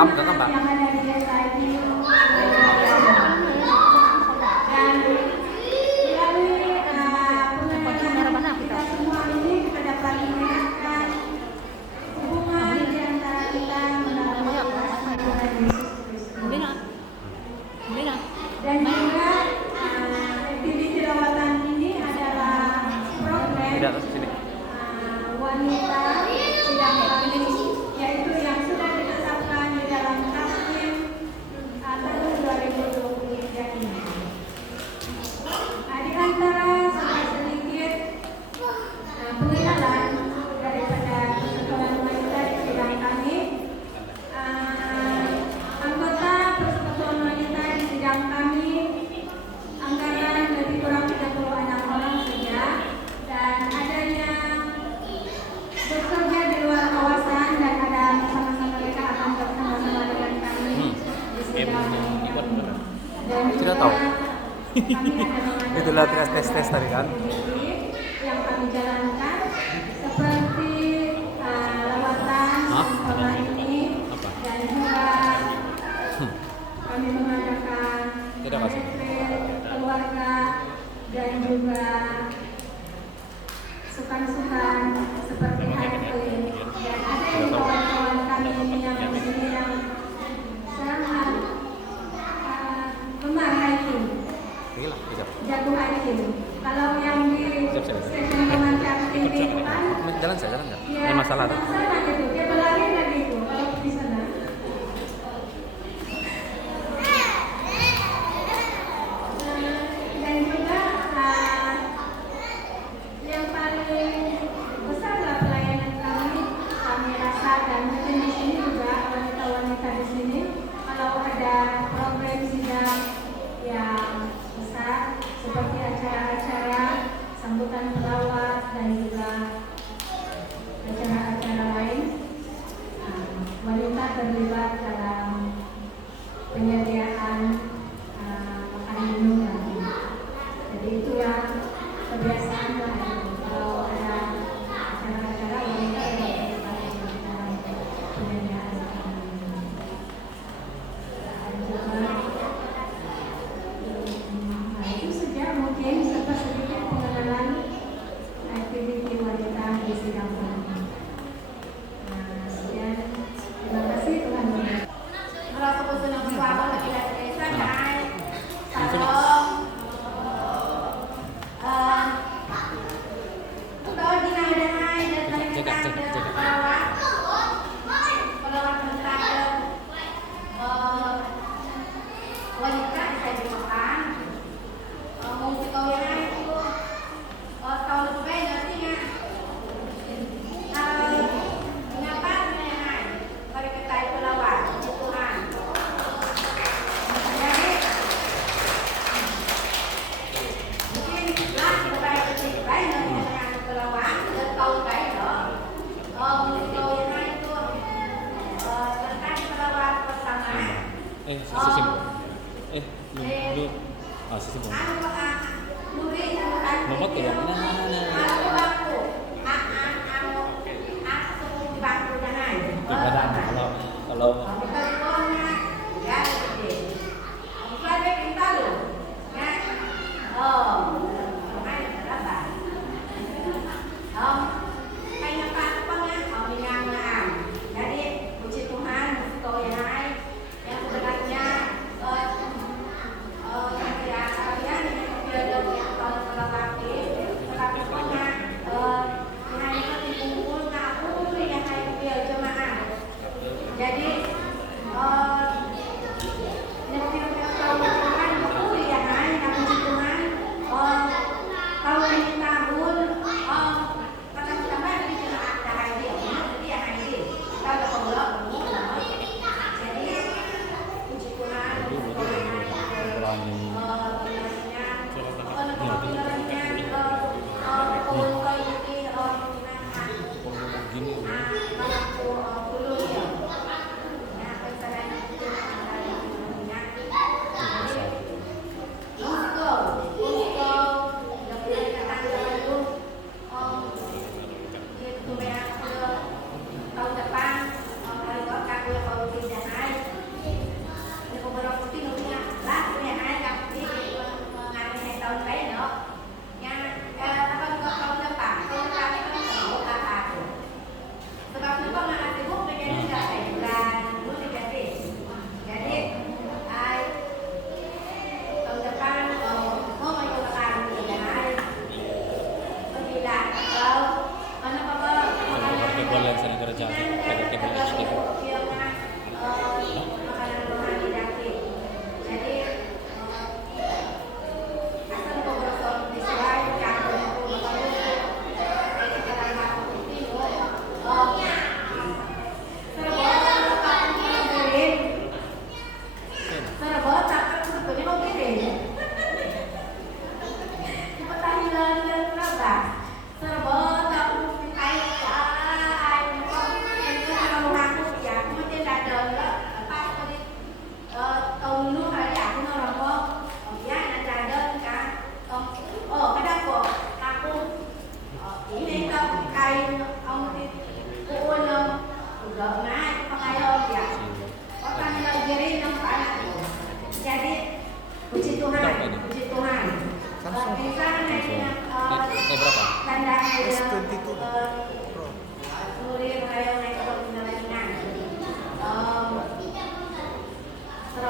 Kamu kakak mbak. yang ada di desa ini dan melalui pengenalan kita semua ini kita dapat mengingatkan hubungan di antara kita melalui Tuhan Yesus Kristus. Dan juga aktiviti rawatan ini adalah program Tidak atas sini. wanita sidang kami, yaitu yang sudah ditetapkan di dalam Takvim tahun 2023 ini. Di antara sudah sedikit pengenalan daripada persekutuan wanita di sidang kami. Anggota persekutuan wanita di sidang kami anggaran lebih kurang 36 orang saja, dan ada yang bekerja di luar kawasan dan ada sama-sama mereka akan bersama-sama dengan kami di sidang dan Tidak juga tahu. kami ada Itulah tes tadi kan. yang kami jalankan seperti lawatan sekolah ini dan juga kami mengadakan Tidak kasih. keluarga dan juga sukan-sukan seperti hiking, dan ada yang kawan-kawan kami ini yang di sini yang sangat gemar hiking, Inilah, tidak. jago hiking. Kalau yang di Siap. stasiun pemancar TV itu kan Jalan saya, jalan nggak? ya Ini masalah tuh. sana gitu, dia berlari dari itu kalau di sana. Dan juga yang paling besarlah pelayanan kami rasa, dan mungkin di sini juga wanita-wanita di sini kalau ada program sidang yang besar seperti acara-acara sambutan pelawat dan juga acara-acara lain, wanita terlibat dalam penyediaan makan minum nanti. Jadi itulah kebiasaan kalau ada acara-acara wanita yang terlibat dalam penyediaan makan minum. Dan juga itu saja mungkin sedikit pengenalan aktiviti wanita di sidang kami. Sekian, terima kasih Tuhan memberkati. Kalau kebetulan suara lagi dari desa, salam. Kalau dinadai dan lain-lain pelawat mentragen wanita bisa dimakan. Mungkin kau yang itu tahun depan nantinya mengapa mengenai mereka itu pelawat Tuhan. Jadi mungkin lah kita bayar kecil baik dengan pelawat dan kau baik loh. Mungkin kau yang itu tentang pelawat bersama. Sisim. Lu. Sisim. Nomor ya. Kalau jadi puji Tuhan, kau yang sebenarnya kalian tidak tetapi pokoknya hari ini kumpul aku yang hari jemaah. Jadi tahun depan aku ya hari puji Tuhan tahun ini tahun kata tambah di jemaah hari ini jadi hari kita udah jadi puji Tuhan.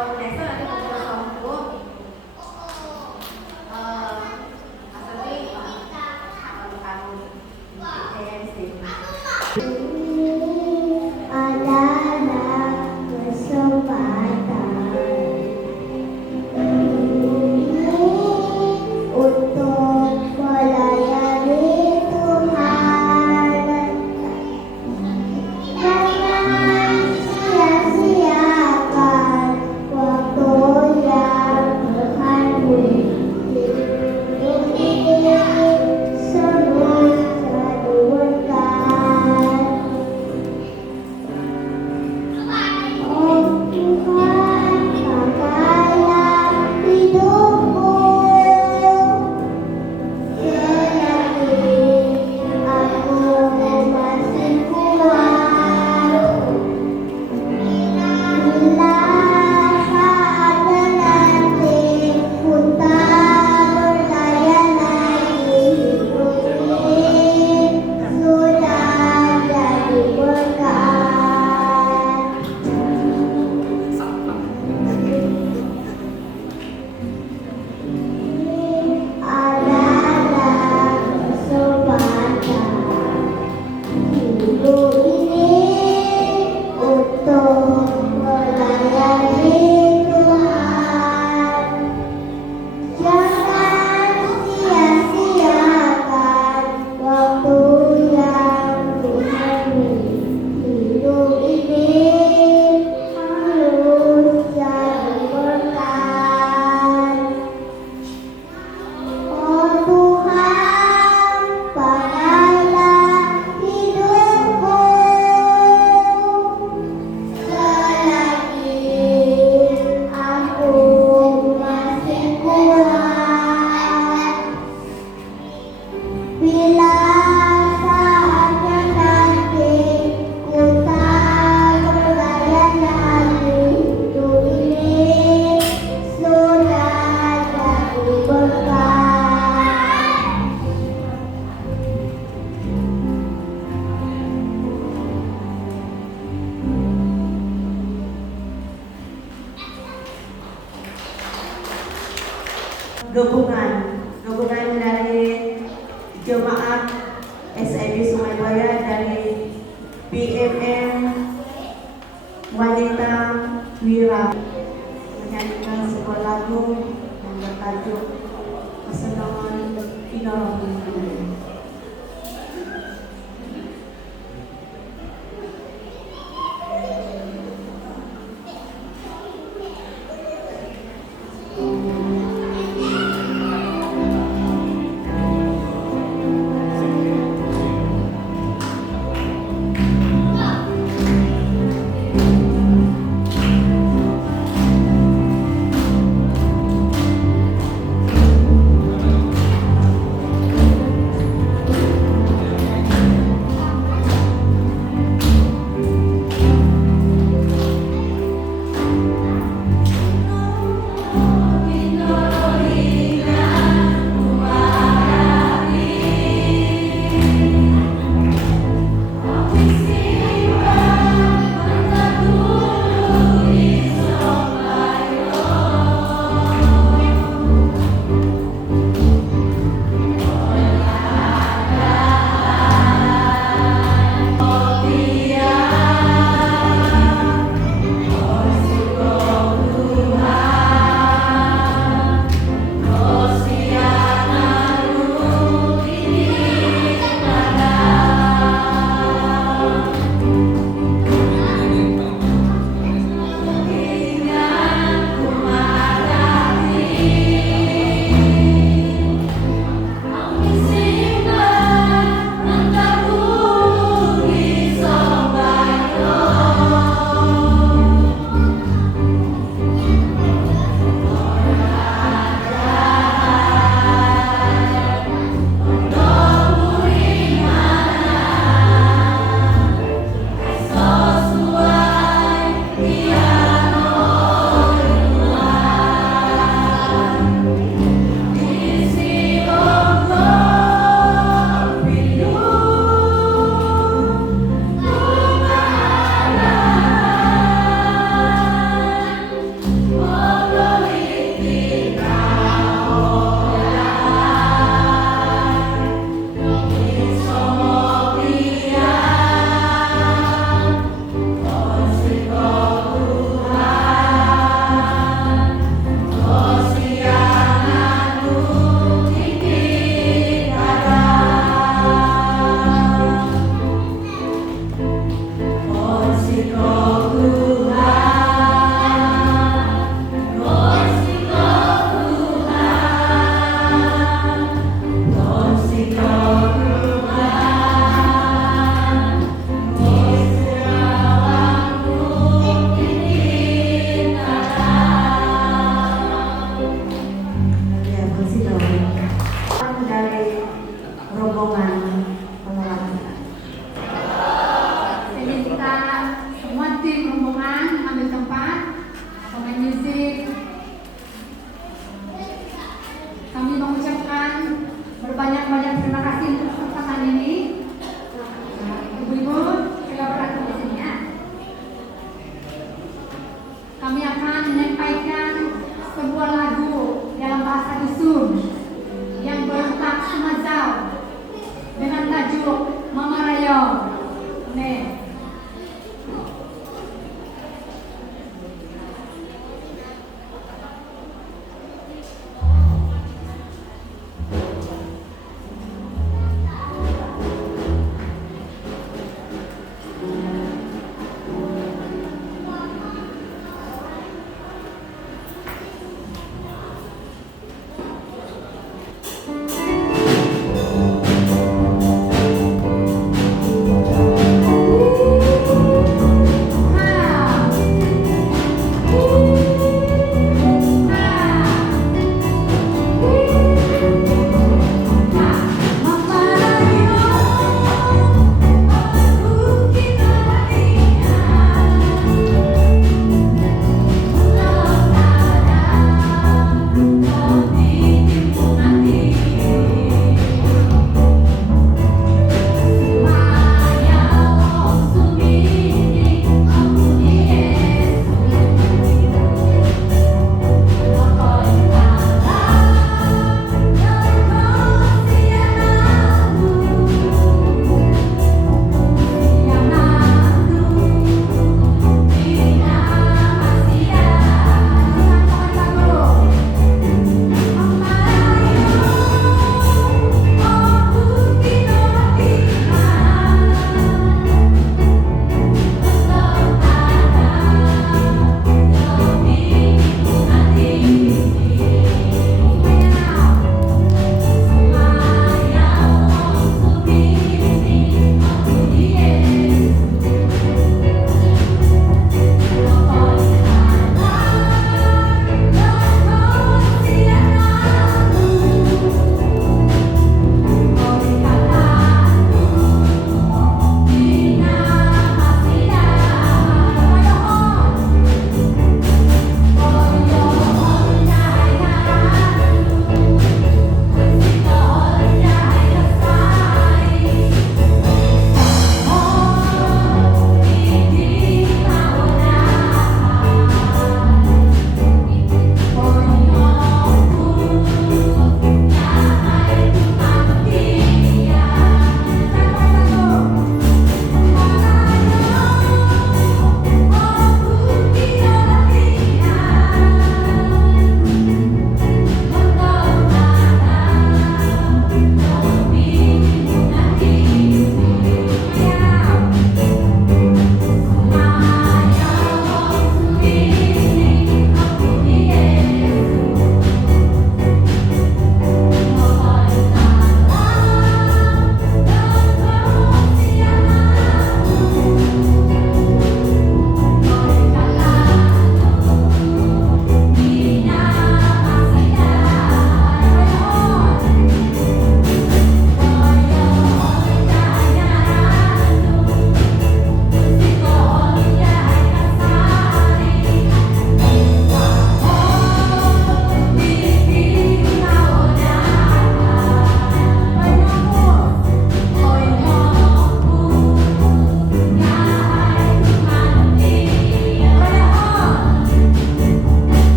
kalau desa ada beberapa waktu asli kalau kamu KMC adalah kesempatan untuk melayani Tuhan. Jangan sia-siakan waktu yang berharga. Hidup ini semua selalu berkah. Oh Tuhan, pakailah hidupku selagi aku masih kuat. Bila saatnya nanti ku tak berlayani, hidup ini sudah jadi berkah. Adalah kesempatan hidup ini untuk melayani Tuhan. Jangan sia-siakan waktu yang Tuhan beri. Hidup ini harus jadi berkah. Oh Tuhan, pakailah hidupku selagi aku masih kuat. Bila saatnya nanti ku tak berlayani, hidup ini sudah jadi berkah. Dukungan dari jemaat SIB Surabaya, dari BMM Wanita Wira, menyanyikan sebuah lagu yang bertajuk Kesenangan Ilahi. kami akan menyampaikan sebuah lagu dalam bahasa dusun yang berutak semazau dengan tajuk Mama Raya. Amin.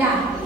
Ya.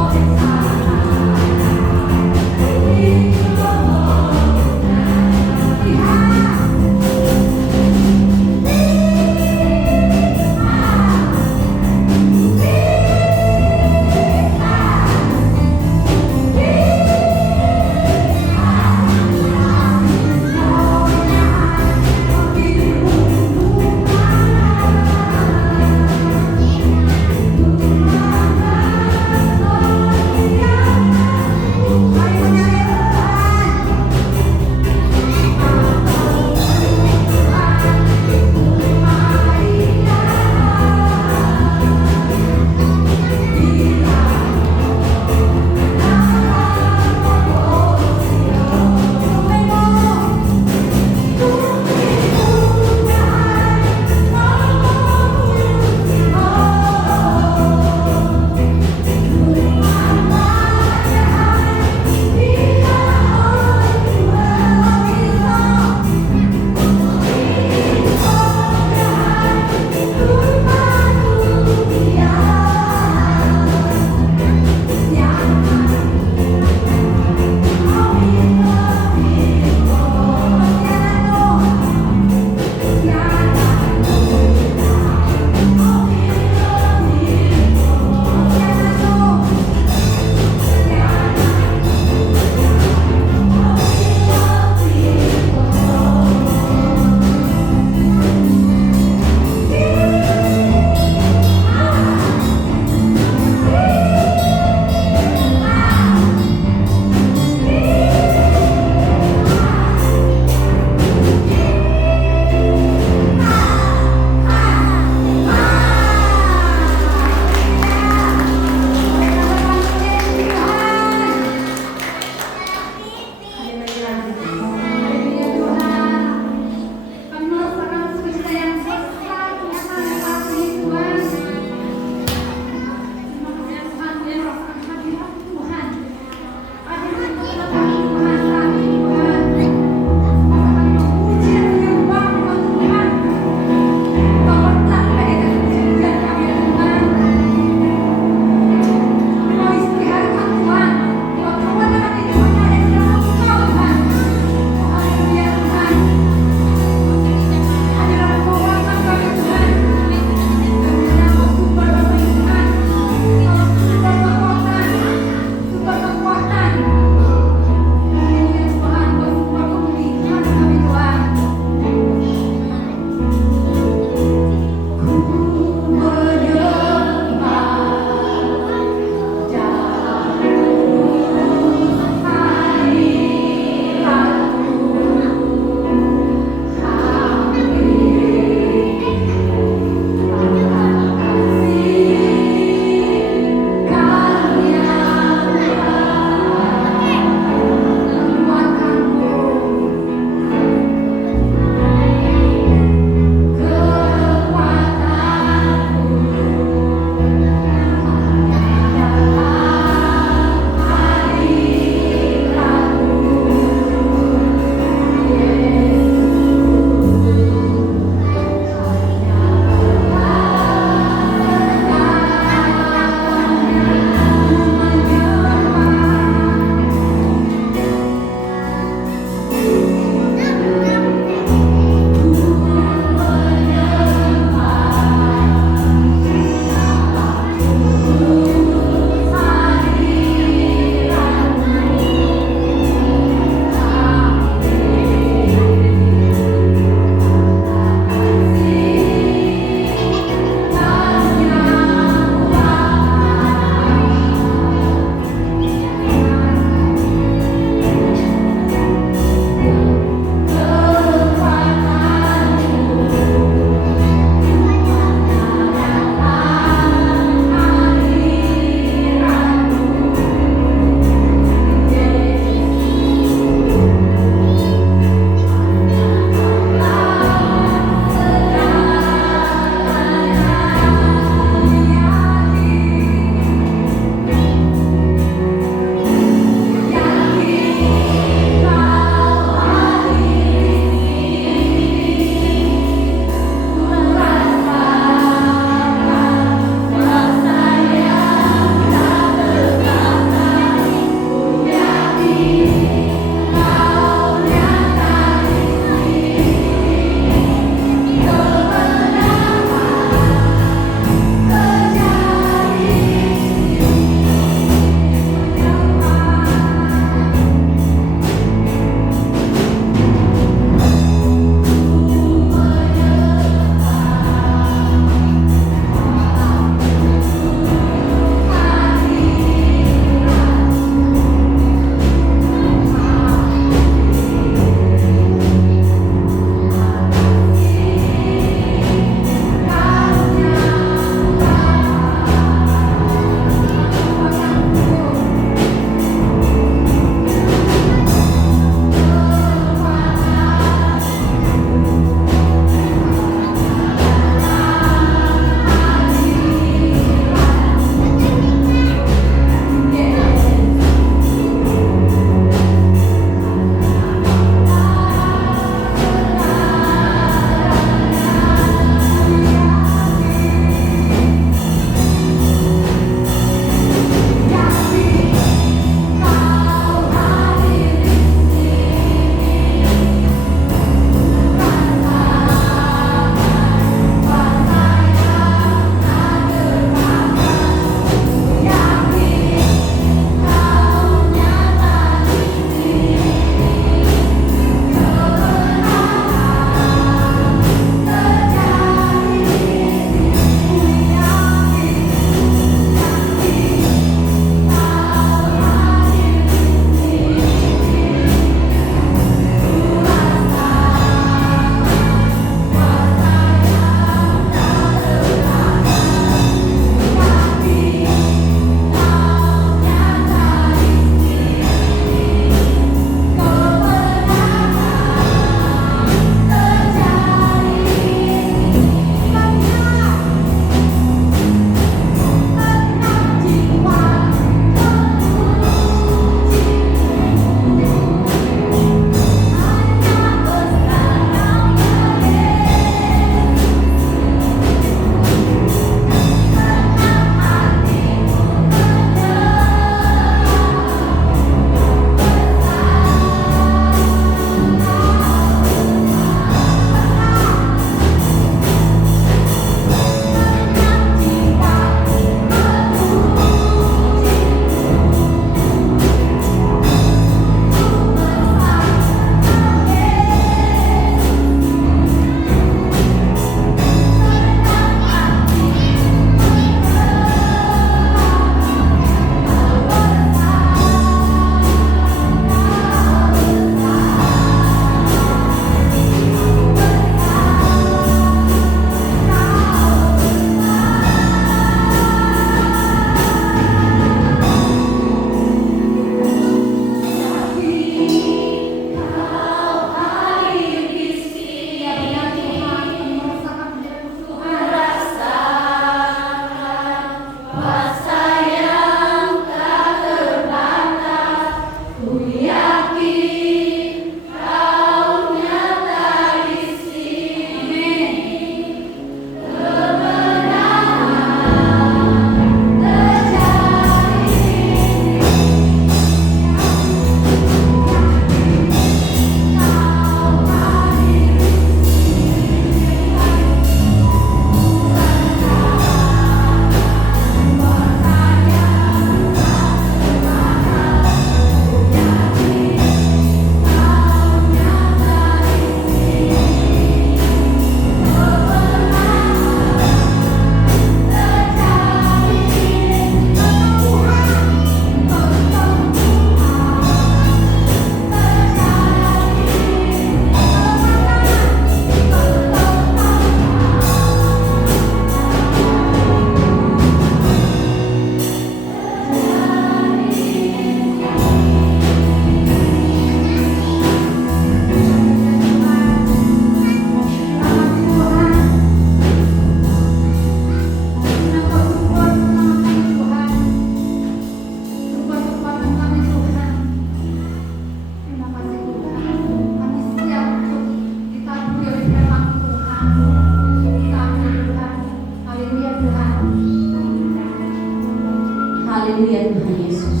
Haleluya Tuhan Yesus.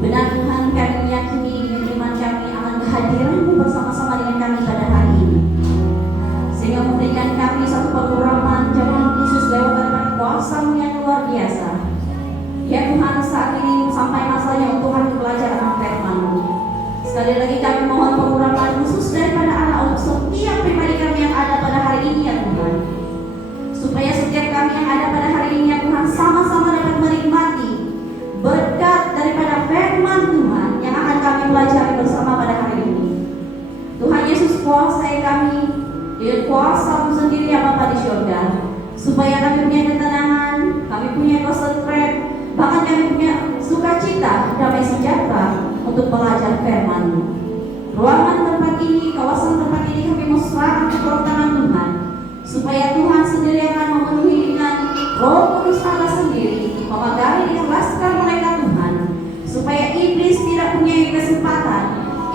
Benar Tuhan, kami meyakini dengan iman kami akan kehadiran-Mu bersama-sama dengan kami pada hari ini, sehingga memberikan kami satu pengurapan jemaat khusus lewat daripada kuasa-Mu yang luar biasa. Ya Tuhan, saat ini sampai masanya untuk kami belajar akan firman-Mu. Sekali lagi kami mohon pengurapan khusus daripada Allah untuk setiap pribadi kami yang ada pada hari ini ya Tuhan, supaya setiap kami yang ada pada hari ini ya Tuhan sama-sama dapat menikmati berkat daripada firman Tuhan yang akan kami pelajari bersama pada hari ini. Tuhan Yesus, kuasai kami dengan kuasa-Mu sendiri ya Bapa di surga, supaya kami punya ketenangan, kami punya konsentrasi, bahkan kami punya sukacita, damai sejahtera untuk belajar firman-Mu. Ruangan tempat ini, kawasan tempat ini kami mau serahkan ke tangan Tuhan, supaya Tuhan sendiri akan memenuhi dengan Roh Kudus Allah sendiri, memagari diikhlaskan mereka Tuhan, supaya iblis tidak punya kesempatan,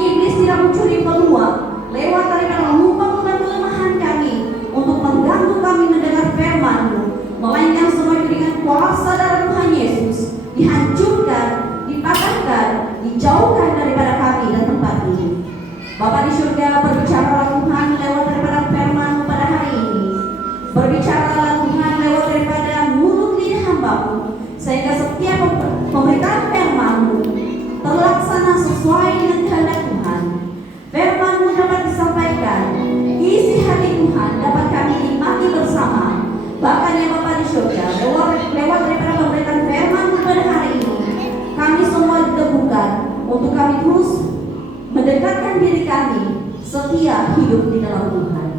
iblis tidak mencuri peluang lewat daripada lubang dan kelemahan kami untuk mengganggu kami mendengar firman-Mu, melainkan semua itu dengan kuasa darah Tuhan Yesus dihancurkan, dipatahkan, dijauhkan daripada kami dan tempat ini. Bapa di surga, berbicaralah Tuhan lewat daripada firman-Mu pada hari ini. Berbicaralah Tuhan lewat daripada mulut lidah hamba-Mu, sehingga setiap pemberitaan firman-Mu terlaksana sesuai dengan kehendak Tuhan. Firman-Mu dapat disampaikan, isi hati Tuhan dapat kami nikmati bersama. Bahkan ya Bapa di surga, lewat daripada pemberitaan firman-Mu pada hari ini, kami semua diteguhkan untuk kami terus mendekatkan diri kami setia hidup di dalam Tuhan.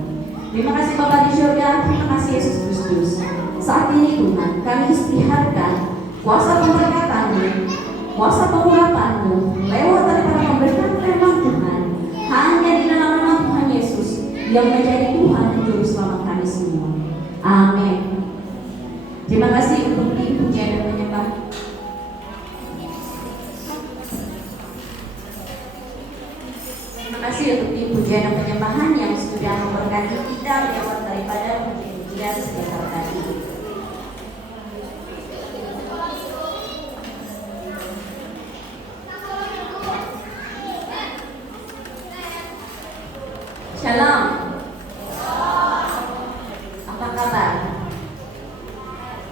Terima kasih Bapa di surga, terima kasih Yesus Kristus. Saat ini Tuhan, kami istirahatkan kuasa pemberkatan-Mu, kuasa pengurapan-Mu lewat daripada pemberitaan firman Tuhan hanya di dalam nama Tuhan Yesus yang menjadi Tuhan dan Juru Selamat kami semua. Amin. Terima kasih untuk pujian dan penyembah. Terima kasih untuk pujian dan penyembahan yang sudah memberkati kita lewat daripada pujian sebentar tadi. Shalom. Apa kabar?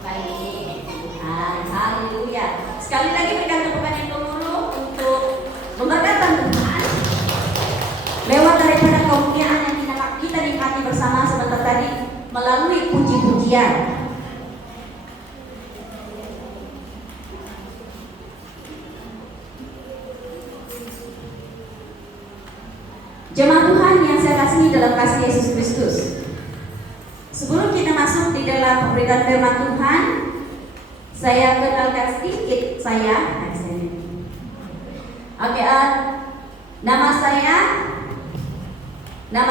Baik. Haleluya. Sekali lagi berikan tepukan yang gemuruh untuk pemberkatan Tuhan lewat daripada kemuliaan yang kita nikmati bersama sebentar tadi melalui puji-pujian. Jemaat Tuhan yang saya kasihi dalam kasih Yesus Kristus, sebelum kita masuk di dalam pemberitaan firman Tuhan, saya kenalkan sedikit saya. Oke, nama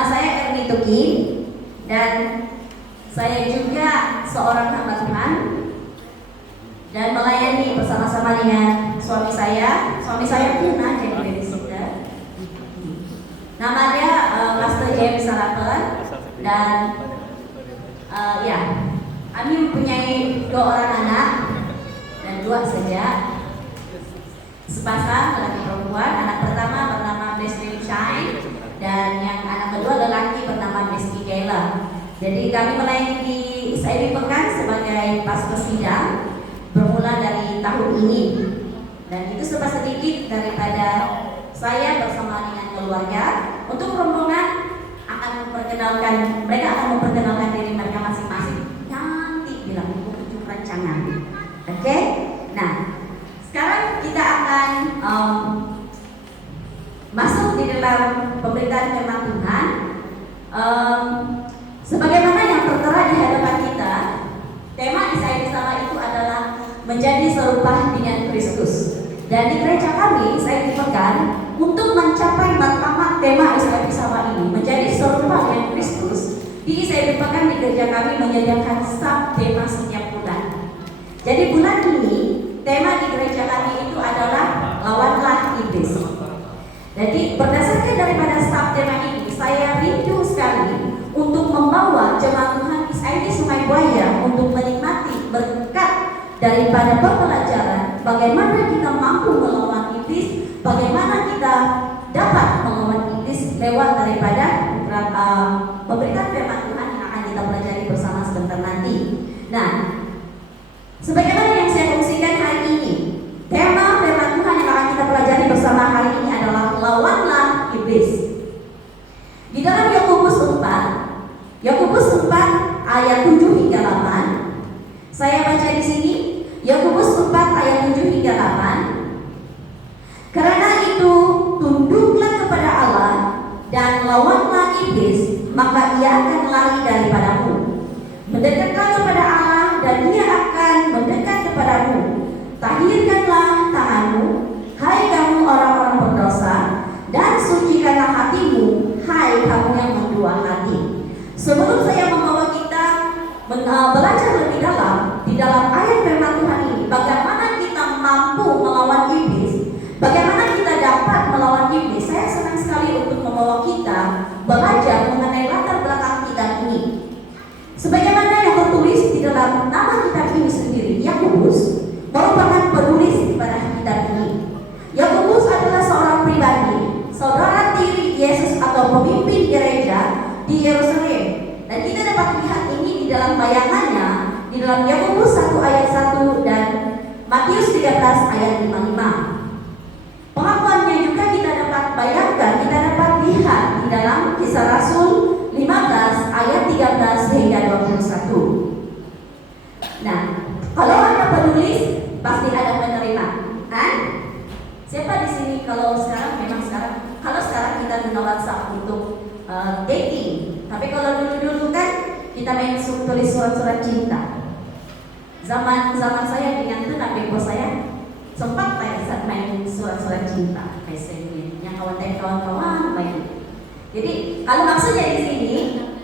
saya Erni Tuki, dan saya juga seorang hamba Tuhan dan melayani bersama-sama dengan suami saya. Suami saya Tuna, jadi babysitter. Nama dia Pastor James Salaper, dan ya, kami mempunyai 2 orang anak dan 2 saja, sepasang laki perempuan. Anak pertama bernama Blessing Shine, dan yang anak kedua lelaki bernama Rizky Kayla. Jadi kami melayani di ISIB Pekan sebagai pastor sidang bermula dari tahun ini. Dan itu sedikit daripada saya bersama dengan keluarga. Untuk rombongan mereka akan memperkenalkan diri mereka masing-masing. Nanti bilang buku rancangan. Oke? Nah, sekarang kita akan masuk di dalam pemberitaan firman Tuhan. Sebagaimana yang tertera di hadapan kita, tema ISIB Sama itu adalah menjadi serupa dengan Kristus. Dan di gereja kami, saya dipekan untuk mencapai matlamat tema ISIB Sama ini, menjadi serupa dengan Kristus. Di ISIB Pekan di gereja kami menyediakan sub tema setiap bulan. Jadi bulan ini tema di gereja kami itu adalah lawanlah iblis. Jadi berdasarkan daripada sub tema ini, saya rindu sekali untuk membawa jemaat Tuhan ISIB Sungai Buaya untuk menikmati berkat daripada pada pembelajaran bagaimana kita mampu melawan iblis, bagaimana kita dapat melawan iblis lewat daripada pemberitaan firman Tuhan yang akan kita pelajari bersama sebentar nanti. Nah, sebagaimana yang saya fungsikan hari ini, tema firman Tuhan yang akan kita pelajari bersama hari ini adalah lawanlah iblis. Di dalam Yakobus 4 ayat 7 hingga 8, saya baca di sini Yakobus 4 ayat 7 hingga 8. Karena itu tunduklah kepada Allah dan lawanlah iblis, maka ia akan lari daripadamu. Mendekatlah kepada Allah dan ia akan mendekat kepadamu. Tahirkanlah tanganmu, hai kamu orang-orang berdosa, dan sucikanlah hatimu, hai kamu yang mendua hati. Sebelum saya membawa kita belajar lebih dalam di dalam ayat firman Tuhan ini, bagaimana kita mampu melawan iblis, bagaimana kita dapat melawan iblis, saya senang sekali untuk membawa kita belajar mengenai latar belakang kitab ini. Sebagaimana yang tertulis di dalam nama kitab ini sendiri, Yakobus merupakan penulis pada kitab ini. Yakobus adalah seorang pribadi, saudara tiri Yesus atau pemimpin gereja di Yerusalem. Dan kita dapat lihat ini di dalam bayangannya di dalam Yakobus 1 ayat 1 dan Matius 13 ayat 55. Pengakuannya juga kita dapat bayangkan, kita dapat lihat di dalam Kisah Rasul 15 ayat 13 hingga 21. Nah, kalau ada penulis pasti ada penerima, kan? Siapa di sini kalau sekarang kita guna WhatsApp untuk dating, tapi kalau dulu kan kita main tulis surat-surat cinta. Zaman saya dengan tunang beko saya sempat main surat-surat cinta, SMS yang kawan-kawan main. Jadi kalau maksudnya di sini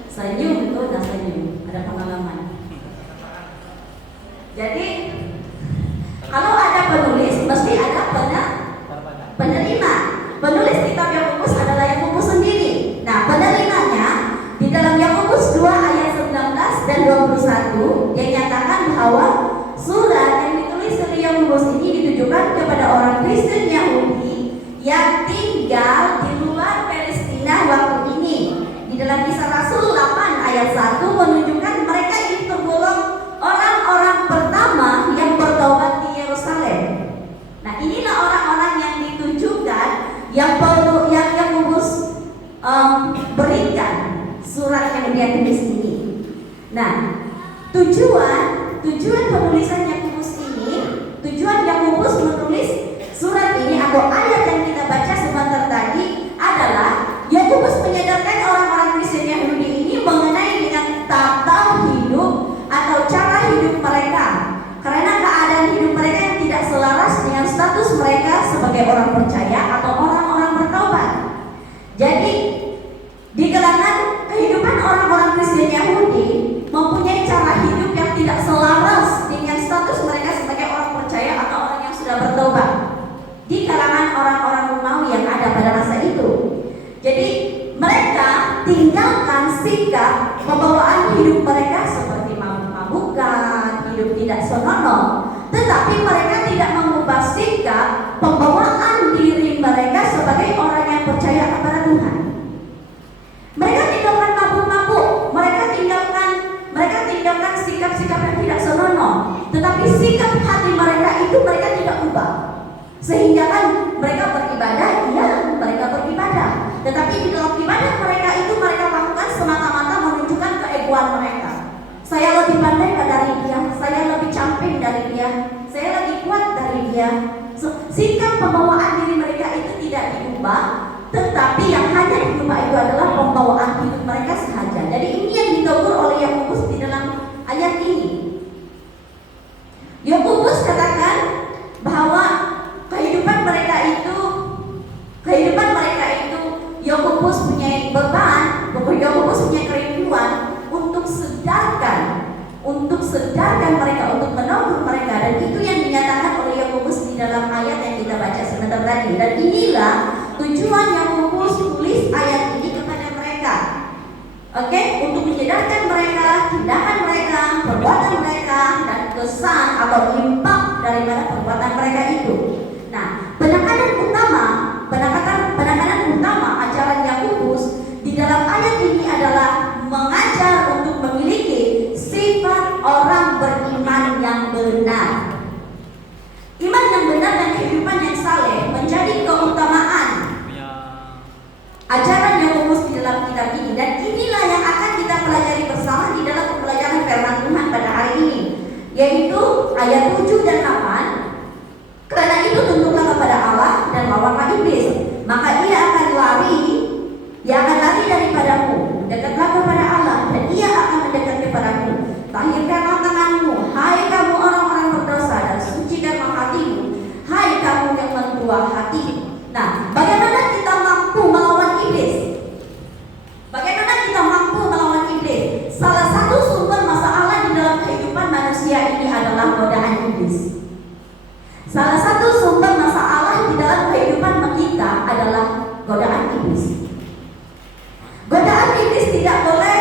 senyum itu udah senyum, ada pengalaman. Jadi kalau ada penulis mesti ada penerima. Penulis kitab Yakobus adalah Yakobus sendiri. Nah, penerimanya di dalam Yakobus 2 ayat 19 dan 21 yang nyatakan bahwa surat yang ditulis oleh Yakobus ini ditujukan kepada orang Kristen Yahudi yang tinggal di luar Palestina waktu ini. Di dalam Kisah Rasul 8 ayat 1 menunjukkan mereka ini tergolong orang-orang pertama yang bertobat di Yerusalem. Nah, inilah orang-orang yang ditujukan yang Yakobus berikan surat yang dia tulis ini. Nah, tujuan penulisan Yakobus ini, tujuan Yakobus menulis surat ini atau ayat yang kita baca sebentar tadi adalah Yakobus menyadarkan orang-orang Kristen Yahudi ini mengenai dengan tata hidup atau cara hidup mereka, karena keadaan hidup mereka yang tidak selaras dengan status mereka sebagai orang percaya atau orang-orang bertobat. Jadi di kalangan kehidupan orang-orang Kristen Yahudi mempunyai cara hidup yang tidak selaras dengan status mereka sebagai orang percaya atau orang yang sudah bertobat di kalangan orang-orang Romawi yang ada pada masa itu. Jadi mereka tinggalkan sikap pembawaan hidup mereka seperti mabuk-mabukan, hidup tidak senonoh, tetapi mereka tidak mengubah sikap pembawaan diri mereka sebagai orang yang percaya kepada Tuhan. Mereka tinggalkan mabuk-mabuk, mereka tinggalkan sikap-sikap yang tidak senonoh, tetapi sikap hati mereka itu mereka tidak ubah. Sehingga kan mereka beribadah, iya mereka beribadah, tetapi di dalam ibadah mereka itu mereka lakukan semata-mata menunjukkan keegoan mereka. Saya lebih pandai dari dia, saya lebih camping dari dia, saya lebih kuat dari dia. Sikap pembawaan diri mereka itu tidak diubah, tetapi yang hanya diubah itu adalah pembawaan hidup mereka sahaja. Jadi ini yang ditegur oleh Yakobus di dalam ayat ini. Yakobus katakan bahwa kehidupan mereka itu Yakobus punya beban, Yakobus punya kerinduan untuk sedarkan mereka, untuk menegur mereka, dan itu yang dinyatakan oleh Yakobus di dalam ayat yang kita baca sebentar tadi. Dan inilah tujuan Yakobus tulis ayat ini kepada mereka. Oke, untuk menyadarkan mereka, tindakan mereka, perbuatan mereka, dan kesan atau impak dari Salah satu sumber masalah di dalam kehidupan kita adalah godaan iblis. Godaan iblis tidak boleh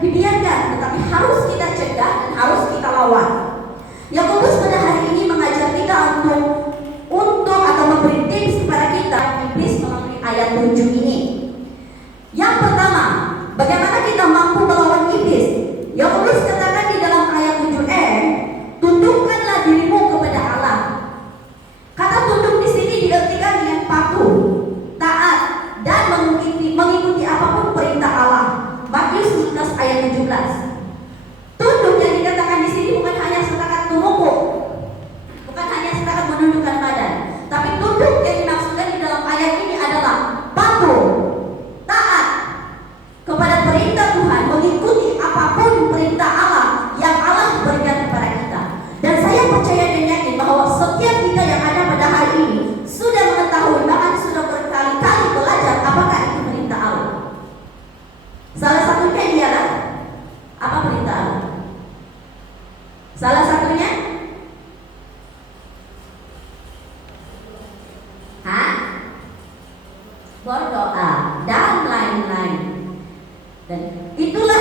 dibiarkan, tetapi harus kita cegah dan harus kita lawan. Yakobus pada hari ini mengajar kita untuk atau memberi tips kepada kita iblis melalui ayat 7 ini. Yang pertama, bagaimana kita mampu melawan iblis? Yakobus katakan di dalam ayat 7e, tundukkanlah dirimu kepada Allah. Kata tunduk di sini diartikan dengan patuh, taat, dan mengikuti apapun perintah Allah. Matius 11 ayat 17. Tunduk yang dikatakan di sini bukan hanya setakat tumukuk, bukan hanya setakat menundukkan badan, tapi tunduk yang dimaksudkan di dalam ayat ini adalah patuh, taat kepada perintah Tuhan, mengikuti apapun perintah Allah yang Allah berikan kepada kita. Dan saya percaya dan yakin bahwa setiap kita yang ada pada hari ini sudah mengetahui, bahkan sudah berkali-kali belajar apakah itu perintah Allah. Salah satunya ialah apa perintah Allah? Salah satunya berdoa dan lain-lain. Dan itulah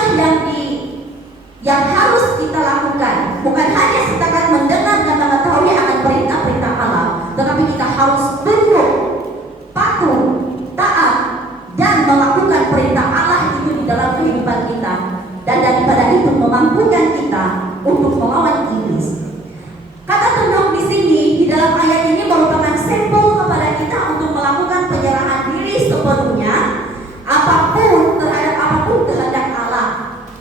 yang harus kita lakukan. Bukan hanya setakat mendengar dan mengetahui akan perintah-perintah Allah, tetapi kita harus tunduk, patuh, taat, dan melakukan perintah Allah itu di dalam kehidupan kita. Dan daripada itu memampukan kita untuk melawan iblis. Kata tunduk di sini di dalam ayat ini merupakan sampel kepada kita untuk melakukan penyerahan diri sepenuhnya terhadap apapun kehendak Allah.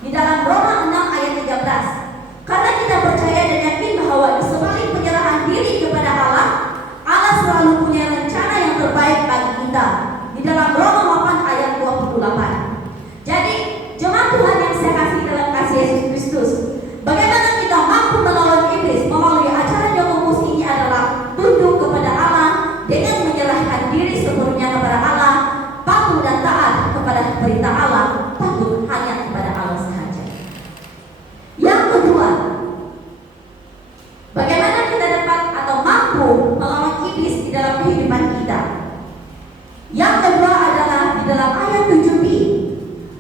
Di dalam Roma 6 ayat 13. Karena kita percaya dan yakin bahwa di sebalik penyerahan diri kepada Allah, Allah selalu punya rencana yang terbaik bagi kita. Di dalam Roma 8 ayat 28. Jadi jemaat Tuhan yang saya kasih dalam kasih Yesus Kristus, bagaimana kita mampu melawan iblis melalui ajaran Yakobus ini adalah tunduk kepada Allah dengan menyerahkan diri sepenuhnya kepada Allah, patuh dan taat kepada perintah Allah, patuh hanya kepada Allah sahaja. Yang kedua, bagaimana kita dapat atau mampu melawan iblis di dalam kehidupan kita? Yang kedua adalah di dalam ayat 7b,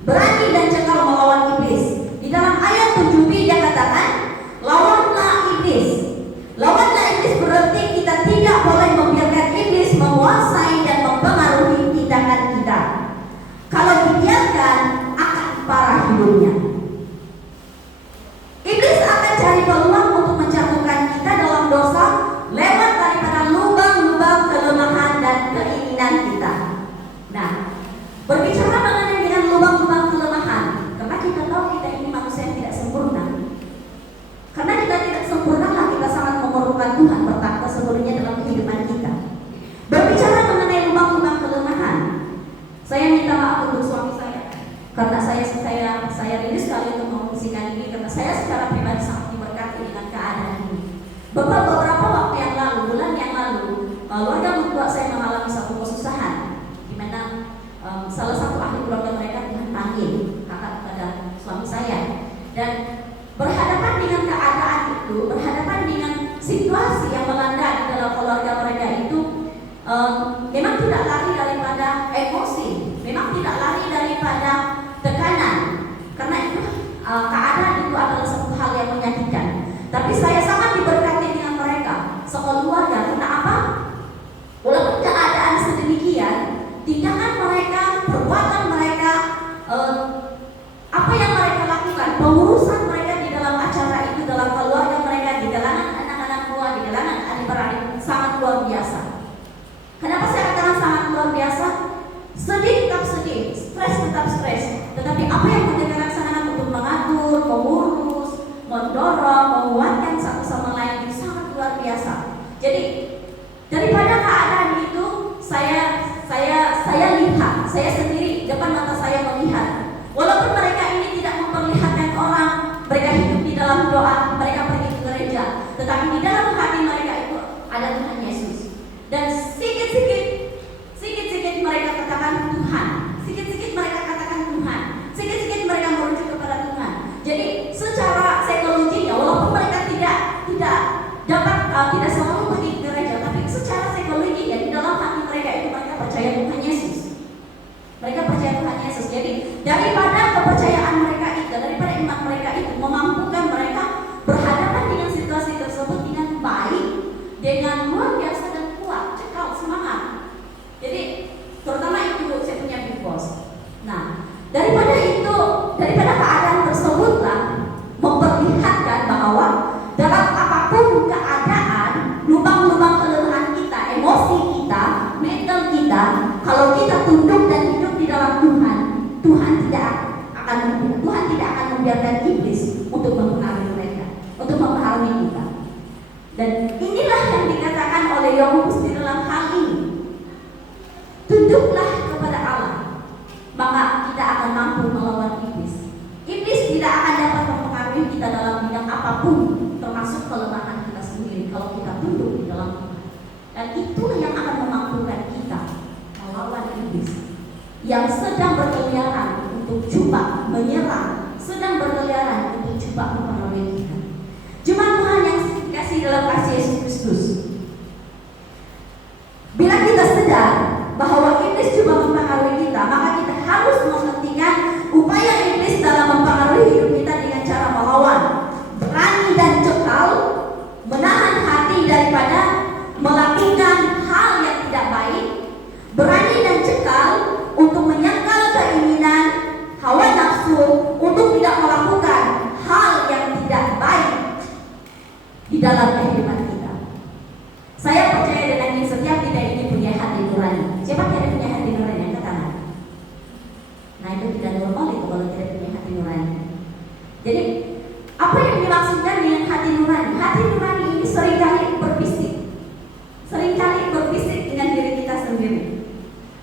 berani dan cekal melawan iblis. Di dalam ayat 7b dia katakan, lawanlah iblis. Lawanlah iblis berarti kita tidak boleh membiarkan iblis menguasai dan mempengaruhi tindakan kita. Kalau dibiarkan akan parah hidupnya. Iblis akan cari peluang untuk menjatuhkan kita dalam dosa lewat daripada lubang-lubang kelemahan dan keinginan kita. Nah, berbicara mengenai dengan lubang-lubang kelemahan, karena kita tahu kita ini manusia yang tidak sempurna. Karena kita tidak sempurna lah kita sangat memerlukan Tuhan bertakhta seluruhnya dalam kehidupan kita. Berbicara mengenai lubang-lubang kelemahan, saya minta maaf untuk suami saya, karena saya rindu sekali untuk mengungsikan ini, karena saya secara pribadi sangat diberkati dengan keadaan ini. Beberapa waktu yang lalu, bulan yang lalu, keluarga mertua saya mengalami satu kesusahan, di mana salah satu ahli keluarga mereka Tuhan panggil kakak kepada suami saya, dan berhadapan dengan keadaan itu, berhadapan dengan situasi yang melanda di dalam keluarga mereka itu, memang tidak lari daripada emosi, memang tidak lari daripada tekanan, karena itu keadaan itu adalah satu hal yang menyakitkan. Tapi saya sangat diberkati dengan mereka sekeluarga. Karena apa? Walaupun keadaan sedemikian, tindakan mereka, perbuatan mereka, apa yang mereka lakukan, pengurusan mereka di dalam acara itu, dalam keluarga mereka, di kalangan anak-anak buah, di kalangan adik-beradik, sangat luar biasa. Kenapa saya katakan sangat luar biasa? Sedih tetap sedih, stres tetap stres, tetapi apa yang mereka laksanakan untuk mengatur, mengurus, mendorong, menguatkan satu sama lain itu sangat luar biasa. Jadi daripada keadaan itu, saya lihat, saya sendiri depan mata saya melihat, walaupun mereka ini tidak memperlihatkan orang, mereka hidup di dalam doa, mereka pergi ke gereja, tetapi di dalam hati mereka itu ada Tuhan Yesus. Dan sikit-sikit mereka katakan Tuhan, sikit-sikit mereka katakan Tuhan, sikit-sikit mereka merujuk kepada Tuhan. Jadi secara psikologinya, walaupun mereka tidak dapat tidak selalu pergi ke gereja, tapi secara psikologi ya di dalam hati mereka itu mereka percaya Tuhan Yesus. Mereka percaya Tuhan Yesus. Jadi daripada kepercayaan mereka itu, daripada iman mereka itu memampukan mereka berhadapan dengan situasi tersebut dengan baik, dengan luar biasa dan kuat, cekal, semangat. Jadi terutama itu saya punya big boss. Nah, daripada keadaan tersebutlah memperlihatkan bahwa dalam apapun keadaan, lubang-lubang kelemahan kita, emosi kita, mental kita, kalau kita tunduk dan hidup di dalam Tuhan, Tuhan tidak akan membiarkan iblis untuk mempengaruhi mereka, untuk mempengaruhi kita. Dan inilah yang dikatakan oleh Yakobus di dalam hal ini. Tunduklah kepada Allah, maka kita akan mampu melawan iblis. Iblis tidak akan dapat mempengaruhi kita dalam bidang apapun, termasuk kelemahan kita sendiri, kalau kita tunduk di dalam Tuhan. Dan itulah yang akan memampukan kita melawan iblis yang sedang berkeliaran untuk coba menyerang, sedang berkeliaran untuk coba mempengaruhi kita. Jemaat Tuhan yang dikasihi dalam kasih Yesus Kristus, bila kita sadar bahwa iblis coba mempengaruhi kita, maka kita harus menghentikan upaya iblis dalam mempengaruhi hidup kita dengan cara melawan, berani dan cekal, menahan hati daripada melakukan hal yang tidak baik, berani dan cekal untuk menyangkal keinginan hawa nafsu, untuk tidak melakukan hal yang tidak baik di dalam kehidupan kita. Saya percaya dengan ini, setiap kita ini punya hati nurani. Siapa yang punya hati nurani? Angkat tangan. Nah, itu tidak normal itu kalau tidak punya hati nurani. Jadi apa yang dimaksudkan dengan hati nurani? Hati nurani ini seringkali berbisik dengan diri kita sendiri.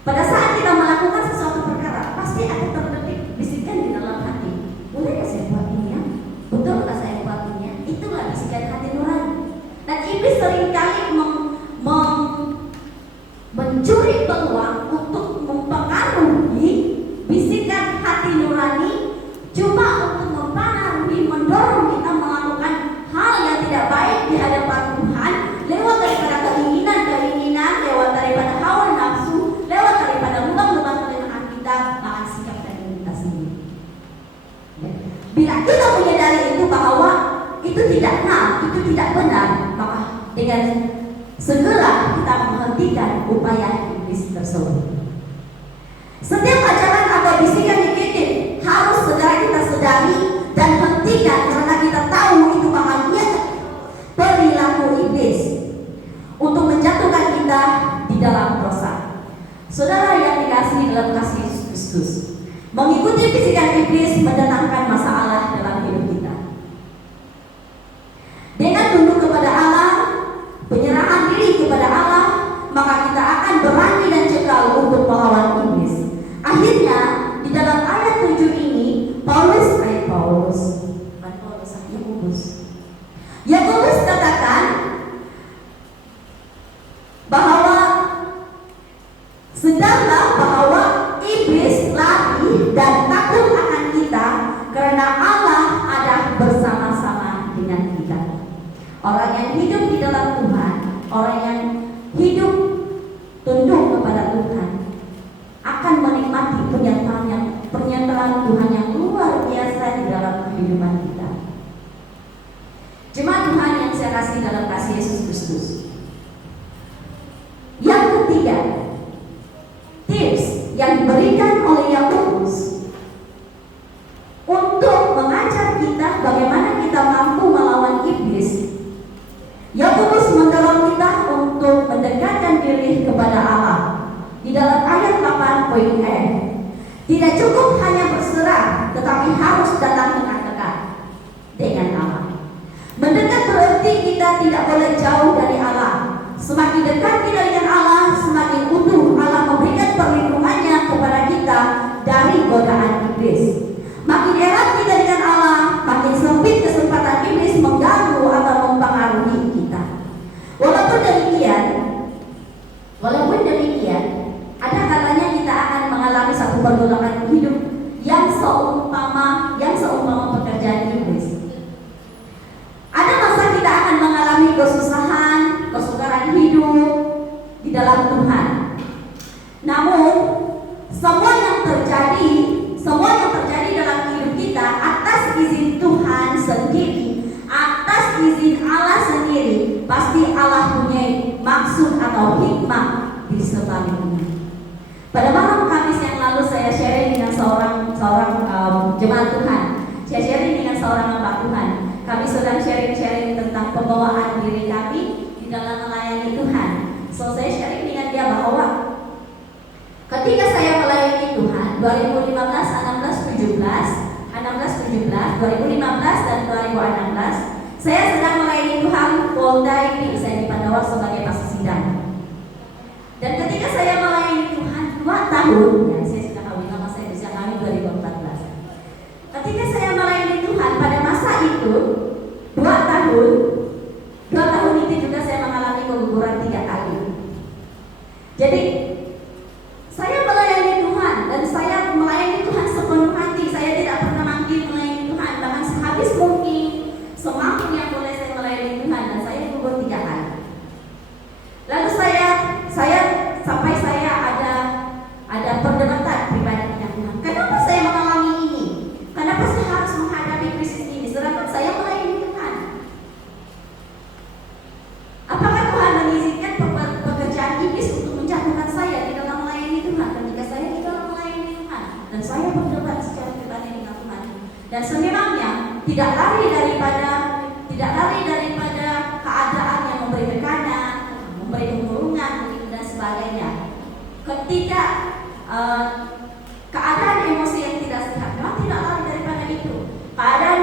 Pada saat kita melakukan sesuatu perkara, pasti ada terbetik bisikan di dalam hati. Bolehkah saya buat ini ya? Betulkah saya buat ini ya? Itulah bisikan hati nurani. Dan iblis seringkali mencuri peluang untuk mempengaruhi bisikan hati nurani, cuma untuk mempengaruhi, mendorong kita melakukan hal yang tidak baik di hadapan Tuhan, lewat daripada keinginan, lewat daripada hawa nafsu, lewat daripada lubang-lubang kelemahan kita, bahkan sikap dan kita sendiri. Bila kita menyadari itu bahwa itu tidak benar, maka dengan segera kita menghentikan upaya iblis tersebut. Setiap ajaran atau bisikan negatif harus segera kita sadari dan hentikan, karena kita tahu itu bahagia perilaku iblis untuk menjatuhkan kita di dalam dosa. Saudara yang dikasihi dalam kasih Yesus Kristus, mengikuti bisikan iblis mendatangkan masalah dalam hidup kita. Dengan tunduk kepada Allah, penyerahan diri kepada Allah, maka kita akan berani dan cekal untuk melawan iblis. Akhirnya di dalam ayat 7 ini Yakobus katakan bahwa sedanglah bahwa iblis lari dan takut akan kita karena Allah ada bersama-sama dengan kita. Orang yang hidup di dalam Tuhan, orang yang hidup tunduk kepada Tuhan, akan menikmati pernyataan Tuhan yang luar biasa di dalam kehidupan kita. Jemaat Tuhan yang saya kasih dalam kasih Yesus Kristus. Yang ketiga, tips yang diberikan oleh Yakobus untuk mengajar kita bagaimana kita mampu melawan iblis. Yakobus mendorong kita untuk mendekatkan diri kepada Allah. Di dalam ayat 8.e, tidak cukup hanya berserah, tetapi harus datang dekat-dekat dengan Allah. Mendekat berarti kita tidak boleh jauh dari Allah. Semakin dekat kita dengan Allah, semakin utuh Allah memberikan perlindungannya kepada kita dari godaan iblis. Makin erat kita dengan Allah, makin sempit kesempatan iblis mengganggu atau mempengaruhi kita. Walaupun demikian, ada kalanya kita akan mengalami satu pergolakan hidup yang seumpama pasti Allah punya maksud atau hikmah di sebaliknya. Pada malam Kamis yang lalu saya sharing dengan seorang jemaat Tuhan. Saya sharing dengan seorang hamba Tuhan. Kami sedang sharing tentang pembawaan diri kami di dalam melayani Tuhan. So saya sharing dengan dia bahwa ketika saya melayani Tuhan 2015, 16, 17, 2015 dan 2016, saya sedang melayani Tuhan full day. Saya di Pandawa sebagai pastor sidang. Dan ketika saya melayani Tuhan 2 tahun, ya saya sudah kawin, nama saya bisa kawin 2014. Ketika saya melayani Tuhan pada masa itu 2 tahun itu juga saya mengalami keguguran 3 kali. Jadi saya melayani Tuhan dan saya melayani Tuhan sepenuh hati. Saya tidak pernah mangkir melayani Tuhan, bahkan sehabis mungkin semakin yang boleh saya melayani Tuhan, dan saya gugur 3 kali. Lalu saya sampai saya ada perdebatan pribadi dengan Tuhan. Kenapa saya mengalami ini? Kenapa saya harus menghadapi krisis ini sedangkan saya melayani Tuhan? Apakah Tuhan mengizinkan pekerjaan iblis untuk menjatuhkan saya di dalam melayani Tuhan ketika saya di dalam melayani Tuhan? Dan saya berdebat secara pribadi dengan Tuhan. Dan sememangnya tidak lari daripada keadaan yang memberi tekanan, memberi kemurungan dan sebagainya. Ketika keadaan emosi yang tidak sehat, memang tidak lari daripada itu. Keadaan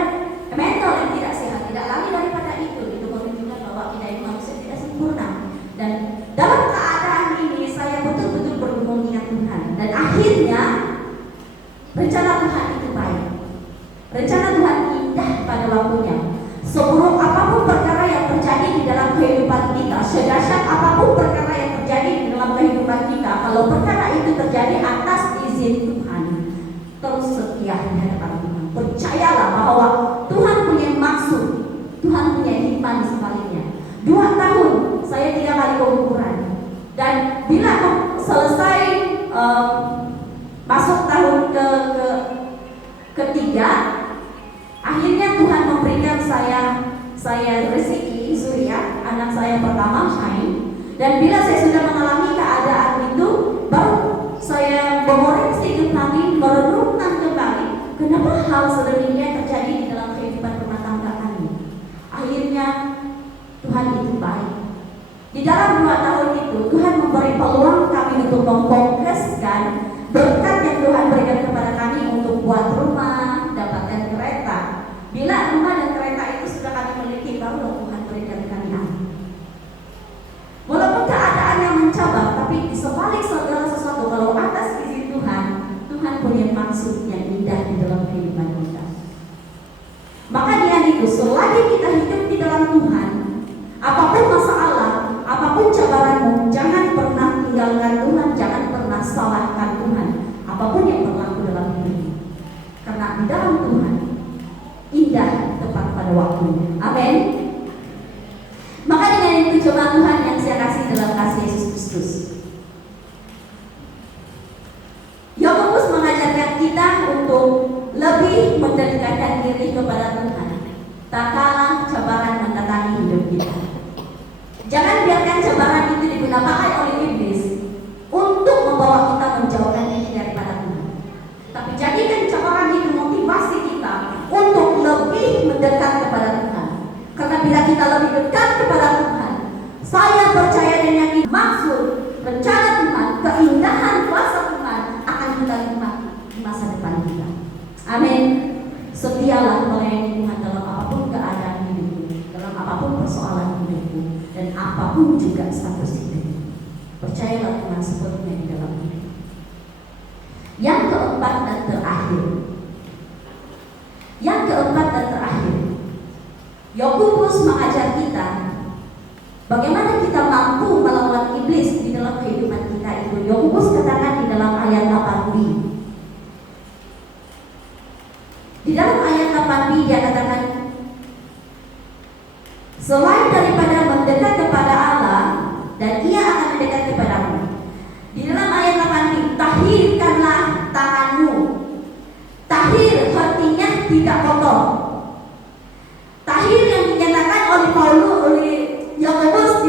mental yang tidak sehat, tidak lari daripada itu. Itu menunjukkan bahwa kita ini manusia tidak sempurna. Dan dalam keadaan ini saya betul-betul bergumul dengan Tuhan. Dan akhirnya rencana Tuhan itu baik. Rencana Tuhan indah pada waktunya. Seburuk apapun perkara yang terjadi di dalam kehidupan kita, sedahsyat apapun perkara yang terjadi di dalam kehidupan kita, kalau perkara itu terjadi atas izin Tuhan, terus setia di hadapan Tuhan. Percayalah bahwa Tuhan punya maksud, Tuhan punya hikmah di sebaliknya. 2 tahun saya 3 kali keguguran, dan bila selesai masuk tahun ketiga, akhirnya Tuhan memberikan saya rezeki Surya, anak saya pertama Shine. Dan bila saya sudah mengalami keadaan itu, baru saya mengoreksi kembali, merenungkan kembali kenapa hal sedemikian terjadi di dalam kehidupan rumah tangga kami. Akhirnya Tuhan itu baik. Di dalam 2 tahun itu Tuhan memberi peluang kami untuk memfokuskan berkat yang Tuhan berikan kepada kami untuk buat rumah, dapatkan kereta. Bila rumah dan kereta itu sudah kami miliki, baru Tuhan berikan kami anak. Walaupun keadaan yang mencabar, tapi di sebalik segala sesuatu, kalau atas izin Tuhan, Tuhan punya maksud yang indah di dalam kehidupan kita. Maka dengan itu, selagi kita hidup di dalam Tuhan, apapun masalah, apapun cabaranmu, jangan pernah tinggalkan Tuhan, jangan pernah salahkan Tuhan. Apapun yang berlaku dalam hidup, karena di dalam Tuhan indah tepat pada waktunya. Amin. Maka dengan itu jemaat Tuhan yang saya kasih dalam kasih Yesus Kristus, Yakobus mengajarkan kita untuk lebih mendekatkan diri kepada Tuhan, tak kalah cabaran mendatangi hidup kita. Jangan biarkan cabaran itu digunakan oleh iblis untuk membawa kita menjauhkan diri daripada Tuhan. Tapi jadikan cabaran itu motivasi kita untuk lebih mendekat kepada Tuhan. Karena bila kita lebih dekat kepada Tuhan, saya percaya dan yakin maksud, rencana Tuhan, keindahan kuasa Tuhan akan kita nikmati di masa depan kita. Amin. Setialah melayani Tuhan dalam apapun keadaan hidupmu, dalam apapun persoalan hidupmu, dan apapun juga status hidupmu. Percayalah Tuhan sepenuhnya di dalam hidup. Yang keempat dan terakhir, Yakobus mengajar kita bagaimana kita mampu melawan iblis di dalam kehidupan kita itu. Yakobus katakan di dalam ayat 8b. Di dalam ayat 8b dia katakan, selain daripada mendekat kepada Allah dan ia akan mendekat kepadamu. Di dalam ayat 8b, tahirkanlah tanganmu. Tahir artinya tidak kotor. Tahir yang dinyatakan oleh Yakobus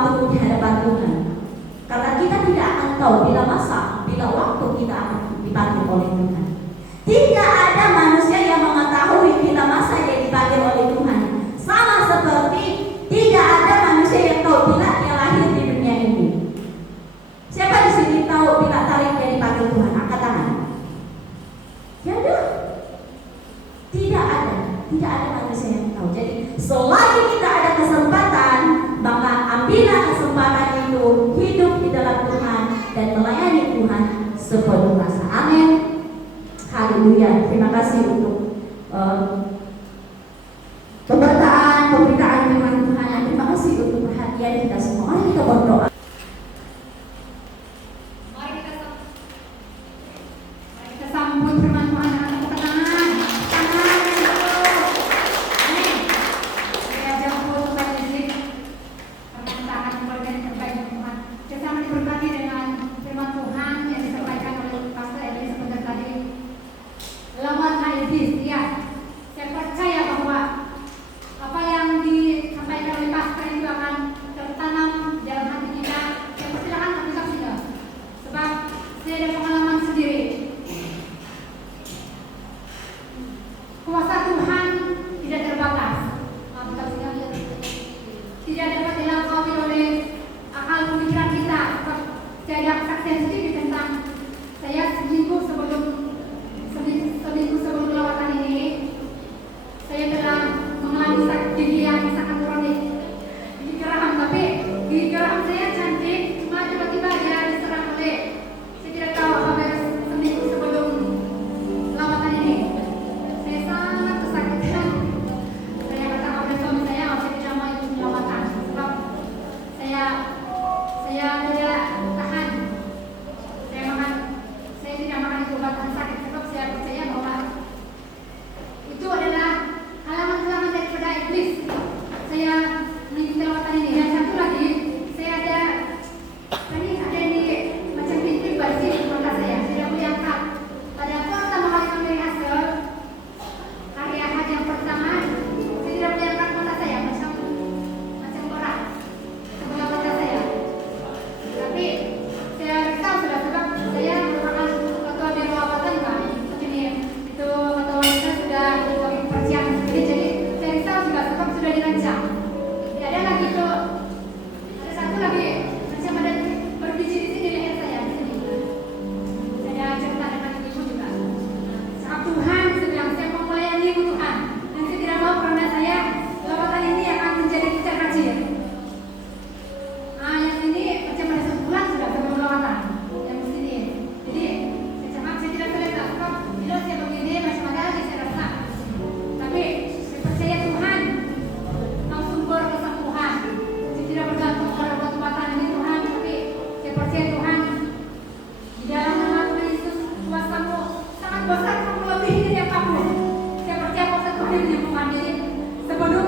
sesuatu di hadapan Tuhan. Karena kita tidak akan tahu bila waktu kita akan dipanggil oleh Tuhan. Tidak ada manusia yang mengetahui bila masa dia dipanggil oleh Tuhan. Sama seperti tidak ada manusia yang tahu bila dia lahir di dunia ini. Siapa di sini tahu bila tarik dia dipanggil Tuhan? Angkat tangan. Tidak ada manusia yang tahu. Jadi selagi kita ada kesempatan, maka ambillah kesempatan itu, hidup di dalam Tuhan dan melayani Tuhan sepenuh rasa. Amin. Haleluya. Terima kasih untuk pemberitaan firman Tuhan. Dan terima kasih untuk perhatian kita semua. Mari kita berdoa. Mari kita sambut firman Tuhan dengan tepuk tangan. Amin. Saya ajak untuk berdiri. Karena kita akan memberikan yang terbaik untuk Tuhan. Kita sama diberkati dengan firman Tuhan yang disampaikan oleh Pastor Eli sebentar tadi. Lewat hadis, ya. Saya percaya bahwa apa yang disampaikan oleh Pastor itu akan tertanam dalam hati kita. Saya persilakan kami saksikan. Sebab saya ada pengalaman sendiri. Kuasa Tuhan tidak terbatas. Tidak dapat dilampaui oleh akal pemikiran kita. Sebab saya ada kesaksian sendiri tentang saya seminggu sebelum lawatan ini, saya telah mengalami sakit gigi yang sangat kronik, gigi geraham. Tapi gigi geraham saya cantik, cuma tiba-tiba dia diserang oleh, saya tidak tahu apa beres seminggu sebelum lawatan ini. Saya sangat kesakitan. Saya kata kepada suami saya tidak mau ikut lawatan sebab saya tidak tahan. Saya tidak makan itu obat sakit sebab saya percaya bahwa itu adalah halaman-halaman daripada iblis. Saya mengikuti lawatan ini. Dan satu lagi, saya ada ini macam pintu basi di kota saya. Saya tidak boleh angkat. Pada pertama kali kami hasil hari Ahad yang pertama, saya tidak boleh angkat kota saya macam orang sebelah kota saya. Tapi saya risau sudah sebab saya merupakan ketua biro lawatan kan. Ini itu ketua wanita sudah bagi persiapan sendiri. Jadi saya risau juga sebab sudah dirancang. Tidak ada lagi itu. Ada satu lagi macam ada berbiji di sini leher saya di sini. Saya ada cerita dengan ibu juga. Saat Tuhan sedang saya mau melayani Tuhan dan saya tidak mau karena saya lawatan ini akan menjadi kita kecil. Yang ini macam ada sebulan sudah sebelum lawatan yang di sini. Jadi saya tidak selesai sebab bila saya begini macam ada lagi saya rasa. Tapi saya percaya Tuhan mau sumber kesembuhan. Saya tidak bergantung pada obat-obatan ini Tuhan, tapi saya percaya Tuhan di dalam nama Tuhan Yesus kuasa-Mu sangat besar, kamu lebih dari apapun. Saya percaya kuasa Tuhan yang menyembuhkan. Jadi sebelum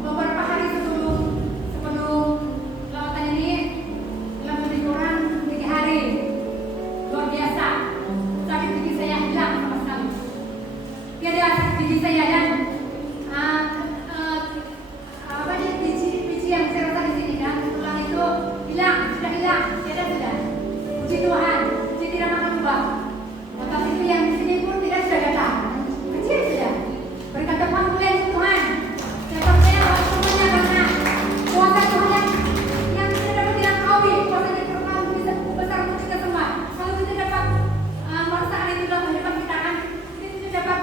beberapa hari sebelum lawatan ini dalam lebih kurang 3 hari luar biasa sakit gigi saya hilang sama sekali. Tiada sakit gigi saya dan biji yang saya rasa di sini dan tulang itu sudah hilang, tiada sudah. Puji Tuhan, saya tidak makan obat. Otak itu yang di sini pun tidak sudah datang, kecil sudah. Berkata panggilan Tuhan, saya percaya bahwa semuanya karena kuasa Tuhan yang tidak dapat dilangkaui. Kuasa Tuhan bisa besar untuk kita semua. Kalau kita dapat merasakan itu dalam kehidupan kita kan, kita tidak dapat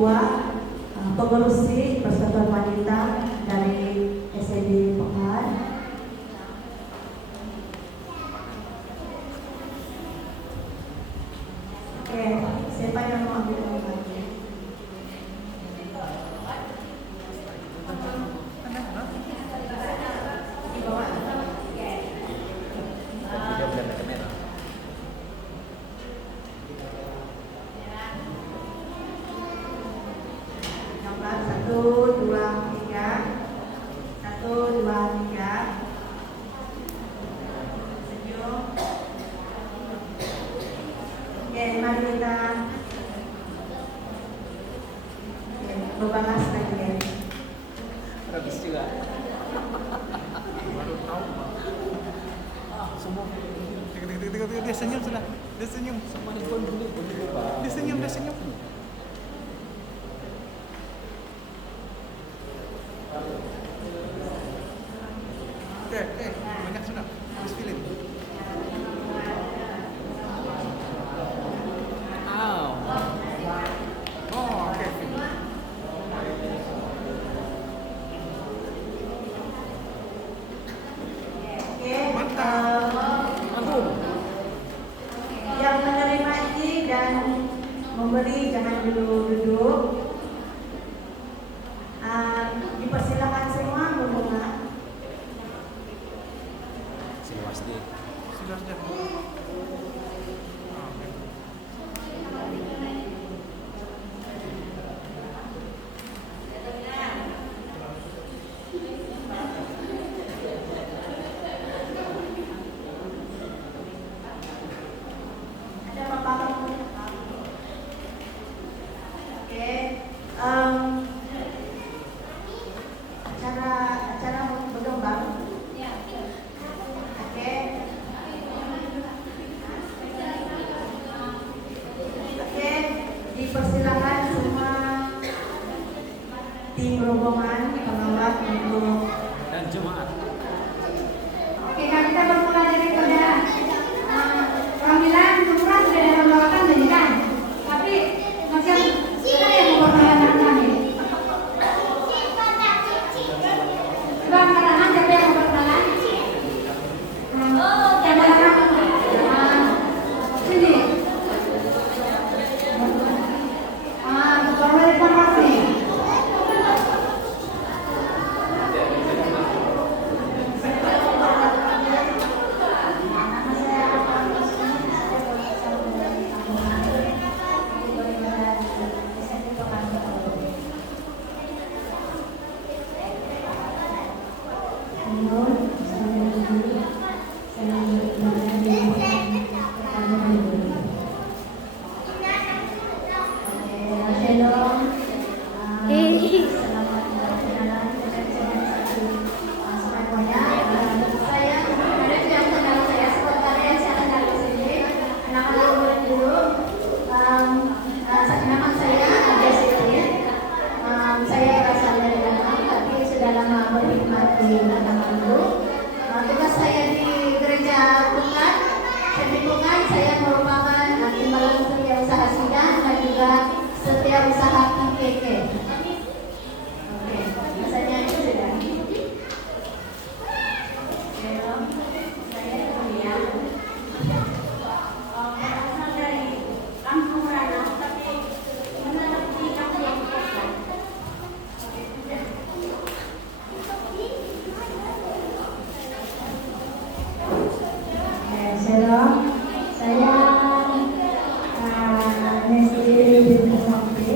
Ketua Pengurusi Persatuan Wanita dari SED Pekan. Oke, siapa yang mau ambil gambar? Di bawah. Tidak bercanda kamera. Gambar 1, 2, 3. 1, 2, 3. Senyum. Oke, mari kita berbalas lagi ya. Habis juga. Semua. Dia senyum sudah. Dia senyum. Sama handphone dulu. Dia senyum. Oke. Banyak sudah. Habis film. Ow. Oh, oke. Oke, Mantap. yang menerima ini dan memberi jangan dulu duduk. Dipersilakan semua berbunga. Sini pasti. Sudah. Ada bapak. Oke, acara berkembang. Oke. Oke, dipersilakan semua tim rombongan pengawal untuk Dan jemaat. Oke, kita bermula daripada panggilan kurang sudah ada pembawakan tadi kan? Tapi macam siapa yang memperkenalkan kami? Bang, katakan siapa yang memperkenalkan? Siapa yang sini? Bapak informasi. Saya berasal dari Danang, tapi sudah lama berkhidmat di Danang dulu. Tugas saya di gereja Bukan, Lingkungan, saya merupakan timbalan setiausaha sidang dan juga setiausaha IPK. Oke, rasanya itu sudah. Saya kemudian berasal dari Kampung Ranau, tapi menetap di Kampung Bukan. Shalom, saya Nesli bin Sampi,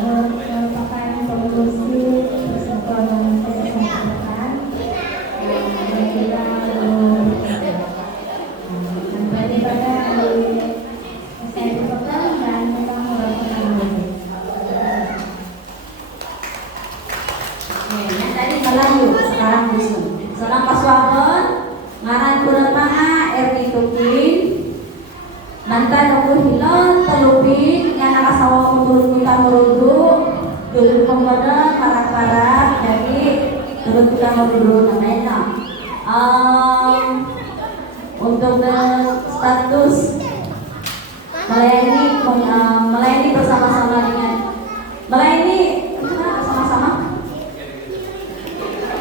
merupakan pengurusi Persatuan Wanita Kesehatan dan juga beribadah di SED Pekan dan memang merupakan Yang tadi Melayu, sekarang Dusun. Salam Paswangon, ngaran kurang maa Erni Tukin, mantan umur hilon telupin, yang nakasawa menurut kita merudu, dulu pembenar parak-parak, jadi turut kita merudu namanya. Untuk status melayani bersama-sama dengan Melayani sama-sama.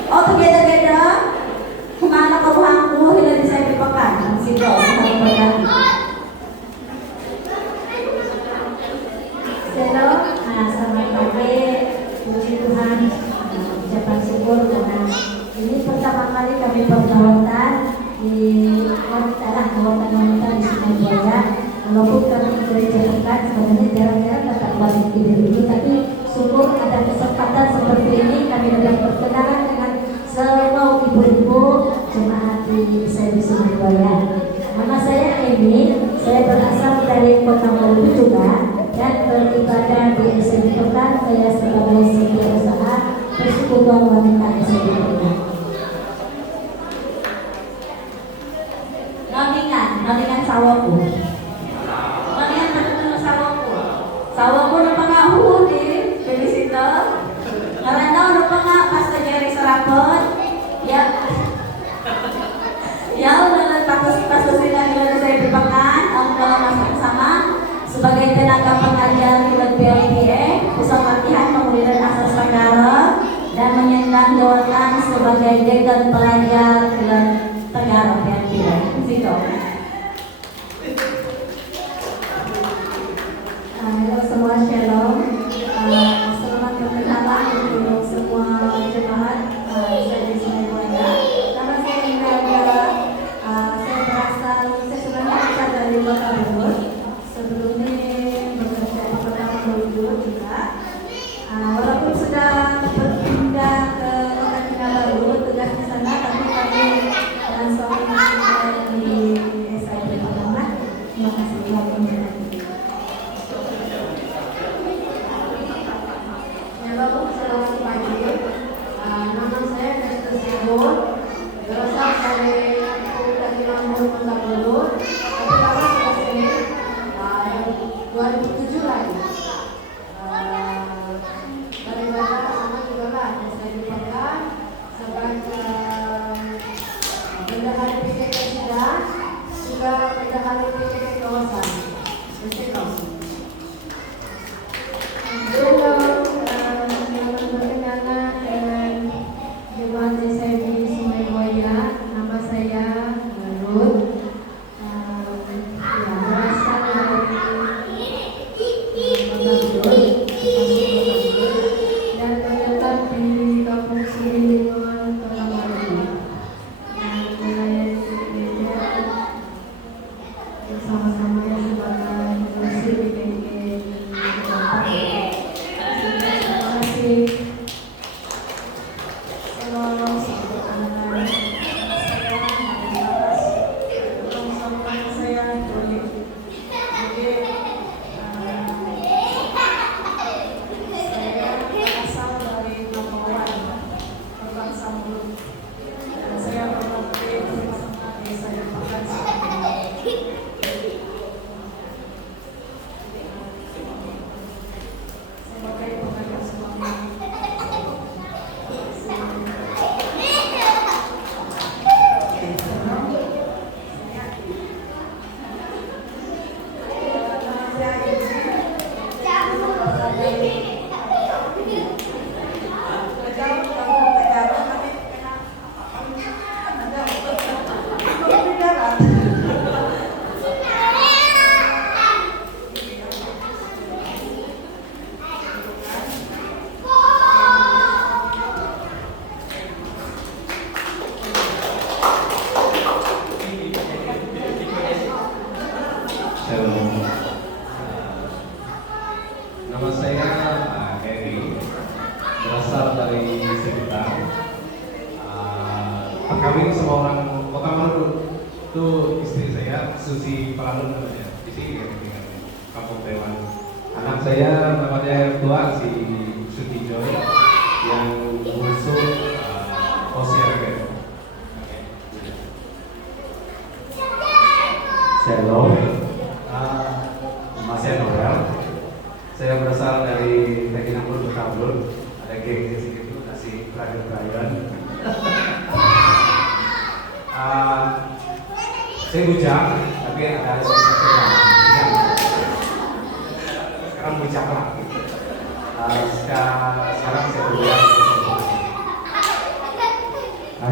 Oh, together. Kemana kau hangku hilang saya dipakan? Situ, Shalom, selamat pagi, puji Tuhan, ucapan syukur karena ini pertama kali kami pergaulan di kawasan wanita di Surabaya. Walaupun kami gereja dekat, sebenarnya jarang-jarang datang balik di ini, tapi syukur ada kesempatan seperti ini kami dapat berkenalan dengan semua ibu-ibu jemaat di Surabaya. Nama saya Emi, saya berasal dari Kota Maluku juga dan beribadah di SMB Pekan. Saya sebagai setiausaha persekutuan wanita SMB Pekan. Nolingan sawoku. Nolingan terkenal sawoku. Sawoku lupa ngahu di situ. Karena lupa nggak pas terjadi serapot. Ya. Ya udah patus ini saya dipakan. Kalau masak sama sebagai tenaga pengajar di PLPE, pusat latihan pemulihan asas Tenggara dan menyandang jabatan sebagai dekan pelajar di Tenggara PLPE. Situ. Halo semua, shalom. Selamat berkenalan untuk semua jemaat. Saya di Surabaya. Nama saya Indah. Saya sebenarnya berasal dari Kota Bogor. Sebelumnya bekerja di Kota Bogor juga. Walaupun sudah berpindah ke Kota Kinabalu, tugas di sana, tapi kami dan suami saya di SIP Pekalongan. Terima kasih. Halo, selamat pagi. Nama saya Desta Sibur, berasal dari Kabupaten Lampung, Kota Bogor. Tapi lama sudah sini 2007 lagi. Beribadah sama juga lah. Saya dipakai sebagai bendahara PKK Sidang, juga bendahara PKK kawasan. Nama saya Ruth. Berasal dari dan menetap di Kampung Siri lingkungan Kota Maluku. Bersama-sama yang sebagai musik di Terima kasih. Nama saya Eri, berasal dari sekitar. Kami semua orang Kota Maluku. Itu istri saya, Susi Palalun namanya. Di sini ya, Kampung Dewan. Anak saya namanya tua si Sutijoy, yang musuh Osiarga. Shalom. Nama saya Noel. Saya berasal dari Tekinambul, Bekabul. Ada geng di situ, kasih perayaan. Saya bujang, tapi ada sedikit sekarang bujang lah. Sekarang saya berikan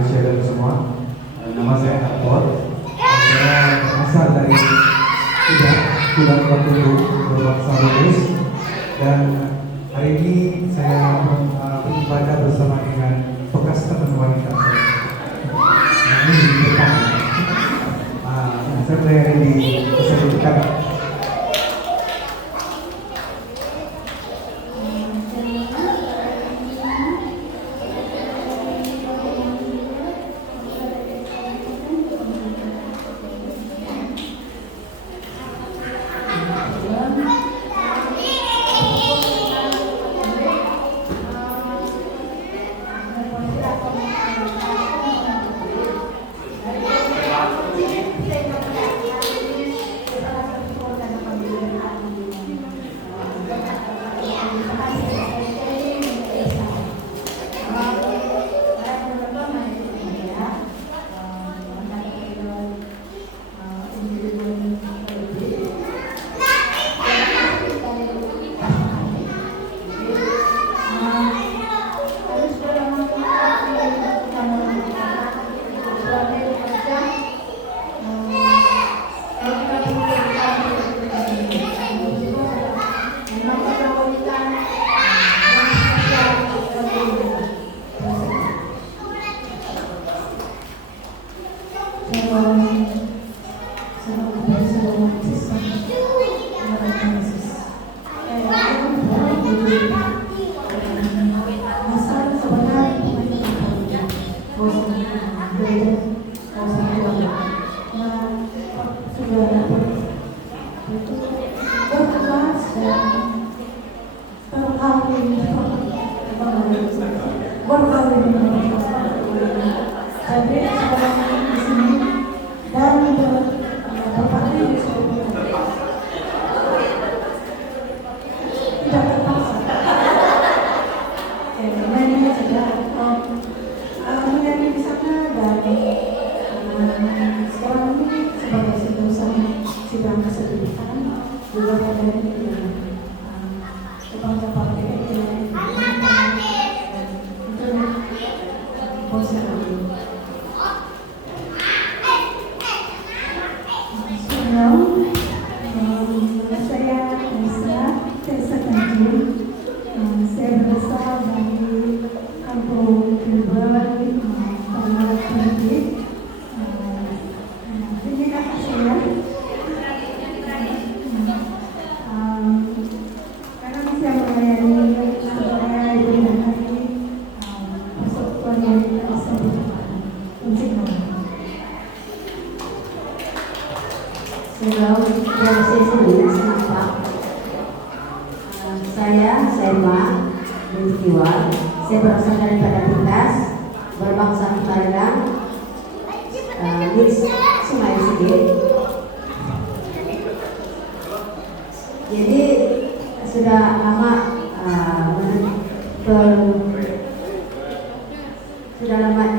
Shalom semua, nama saya Aktor. Saya berasal dari Kudat Batu berbangsa Lulus, dan hari ini saya beribadah bersama dengan bekas teman wanita saya. Ini di depan. Saya berada di dekat. Saya berasal dari Padapitas, berbangsa Padang, Miss Sungai Sigit. Jadi sudah lama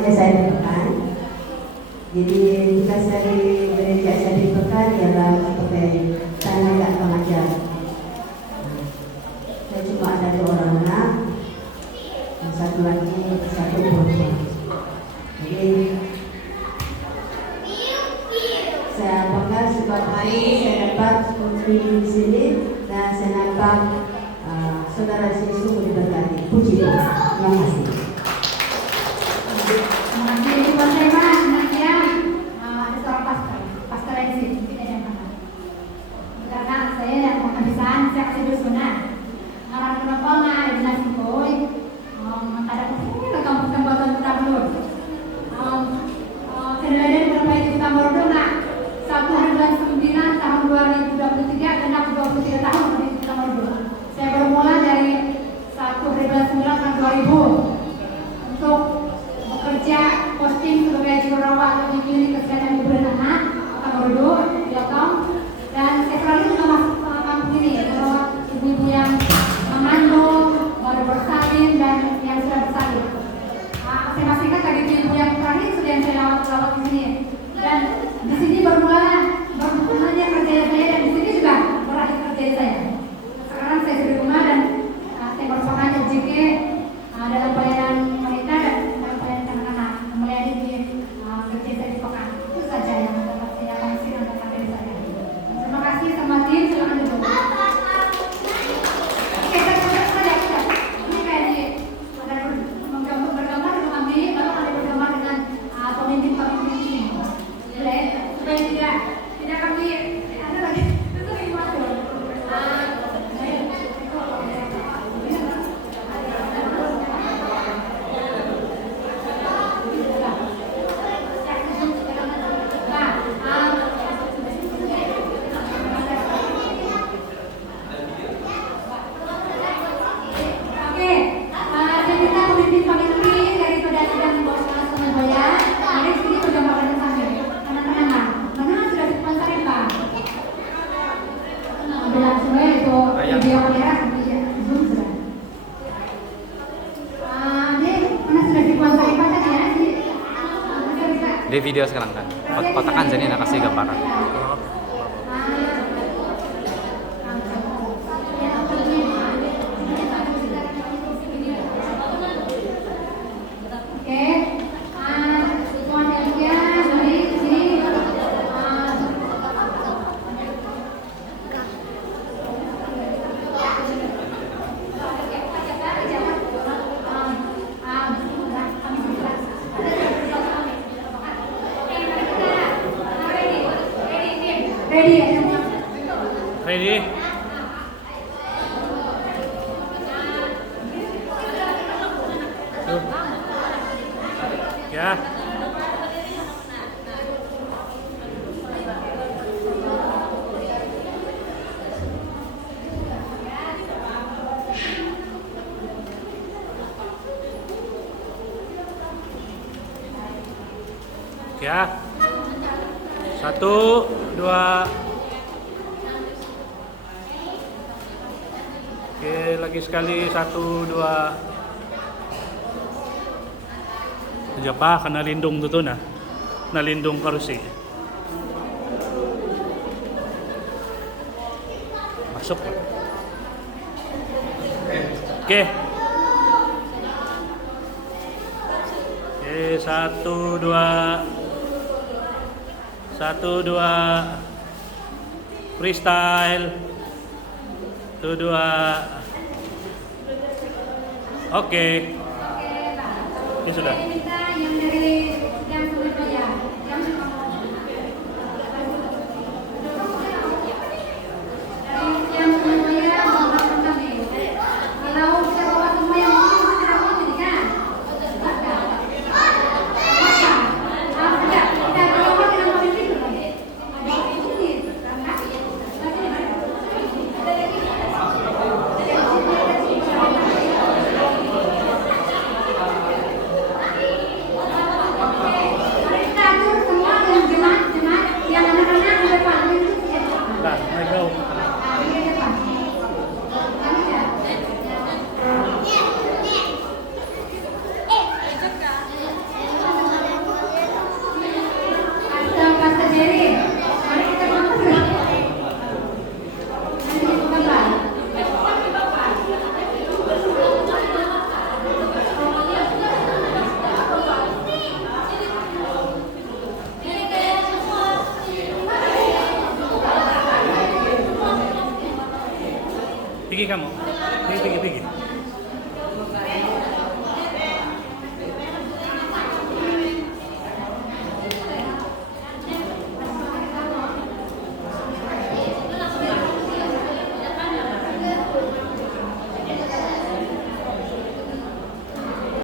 saya di Pekan. Jadi tugas dari gereja saya di Pekan ialah sebagai tenaga pengajar. Saya cuma ada 2 orang anak, satu lagi, satu perempuan. Jadi saya bangga sebab hari ini saya dapat kontribusi di sini dan saya nampak saudara saya sungguh diberkati. Puji Tuhan. Terima kasih. Terima kasih Tuan Tema. Anaknya ada seorang pastor yang di sini, tidak ada yang kenal. Karena saya yang penghabisan, saya kasih bersunat. Orang kenapa ada di nasi koi. Ada kampung buatan Tambor. Kedalaman berapa itu Tambor itu nak 1 hari bulan 9 tahun 2023 dan aku 23 tahun di Tambor. Saya bermula dari 1 hari bulan 9 tahun 2000 untuk bekerja posting sebagai jururawat di klinik kesehatan ibu dan anak Tambor Jatong, dan saya selalu juga masuk ke kampung ini merawat ibu-ibu yang mengandung, baru bersalin dan yang sudah bersalin. Saya masih ingat tadi ibu yang terakhir sudah yang saya rawat di sini, dan di sini bermulanya kerja saya, dan di sini juga berakhir kerja saya. Sekarang saya di rumah dan saya baru video kamera bisa zoom sudah. Ini mana sudah dikuasai pacar ya sih. Bisa. Di video sekarang kan. Kotakan jadi nak kasih gambaran. Ready ya semua? Ready? Tuh. Ya. Ya. 1, 2. Oke, lagi sekali 1, 2. Aja pa, kana lindung tuh na. Nalindung karusi. Masuk. Oke. Oke, 1, 2. 1, 2. Freestyle. 1, 2. Oke. Ini sudah. Minta yang dari yang sebelumnya yang yang sebelumnya mau kami. Kalau kita bawa semua yang mungkin kita mau jadi kan? Kita bawa kita mau di situ. Nah, naik go. Pergi kamu. Pergi.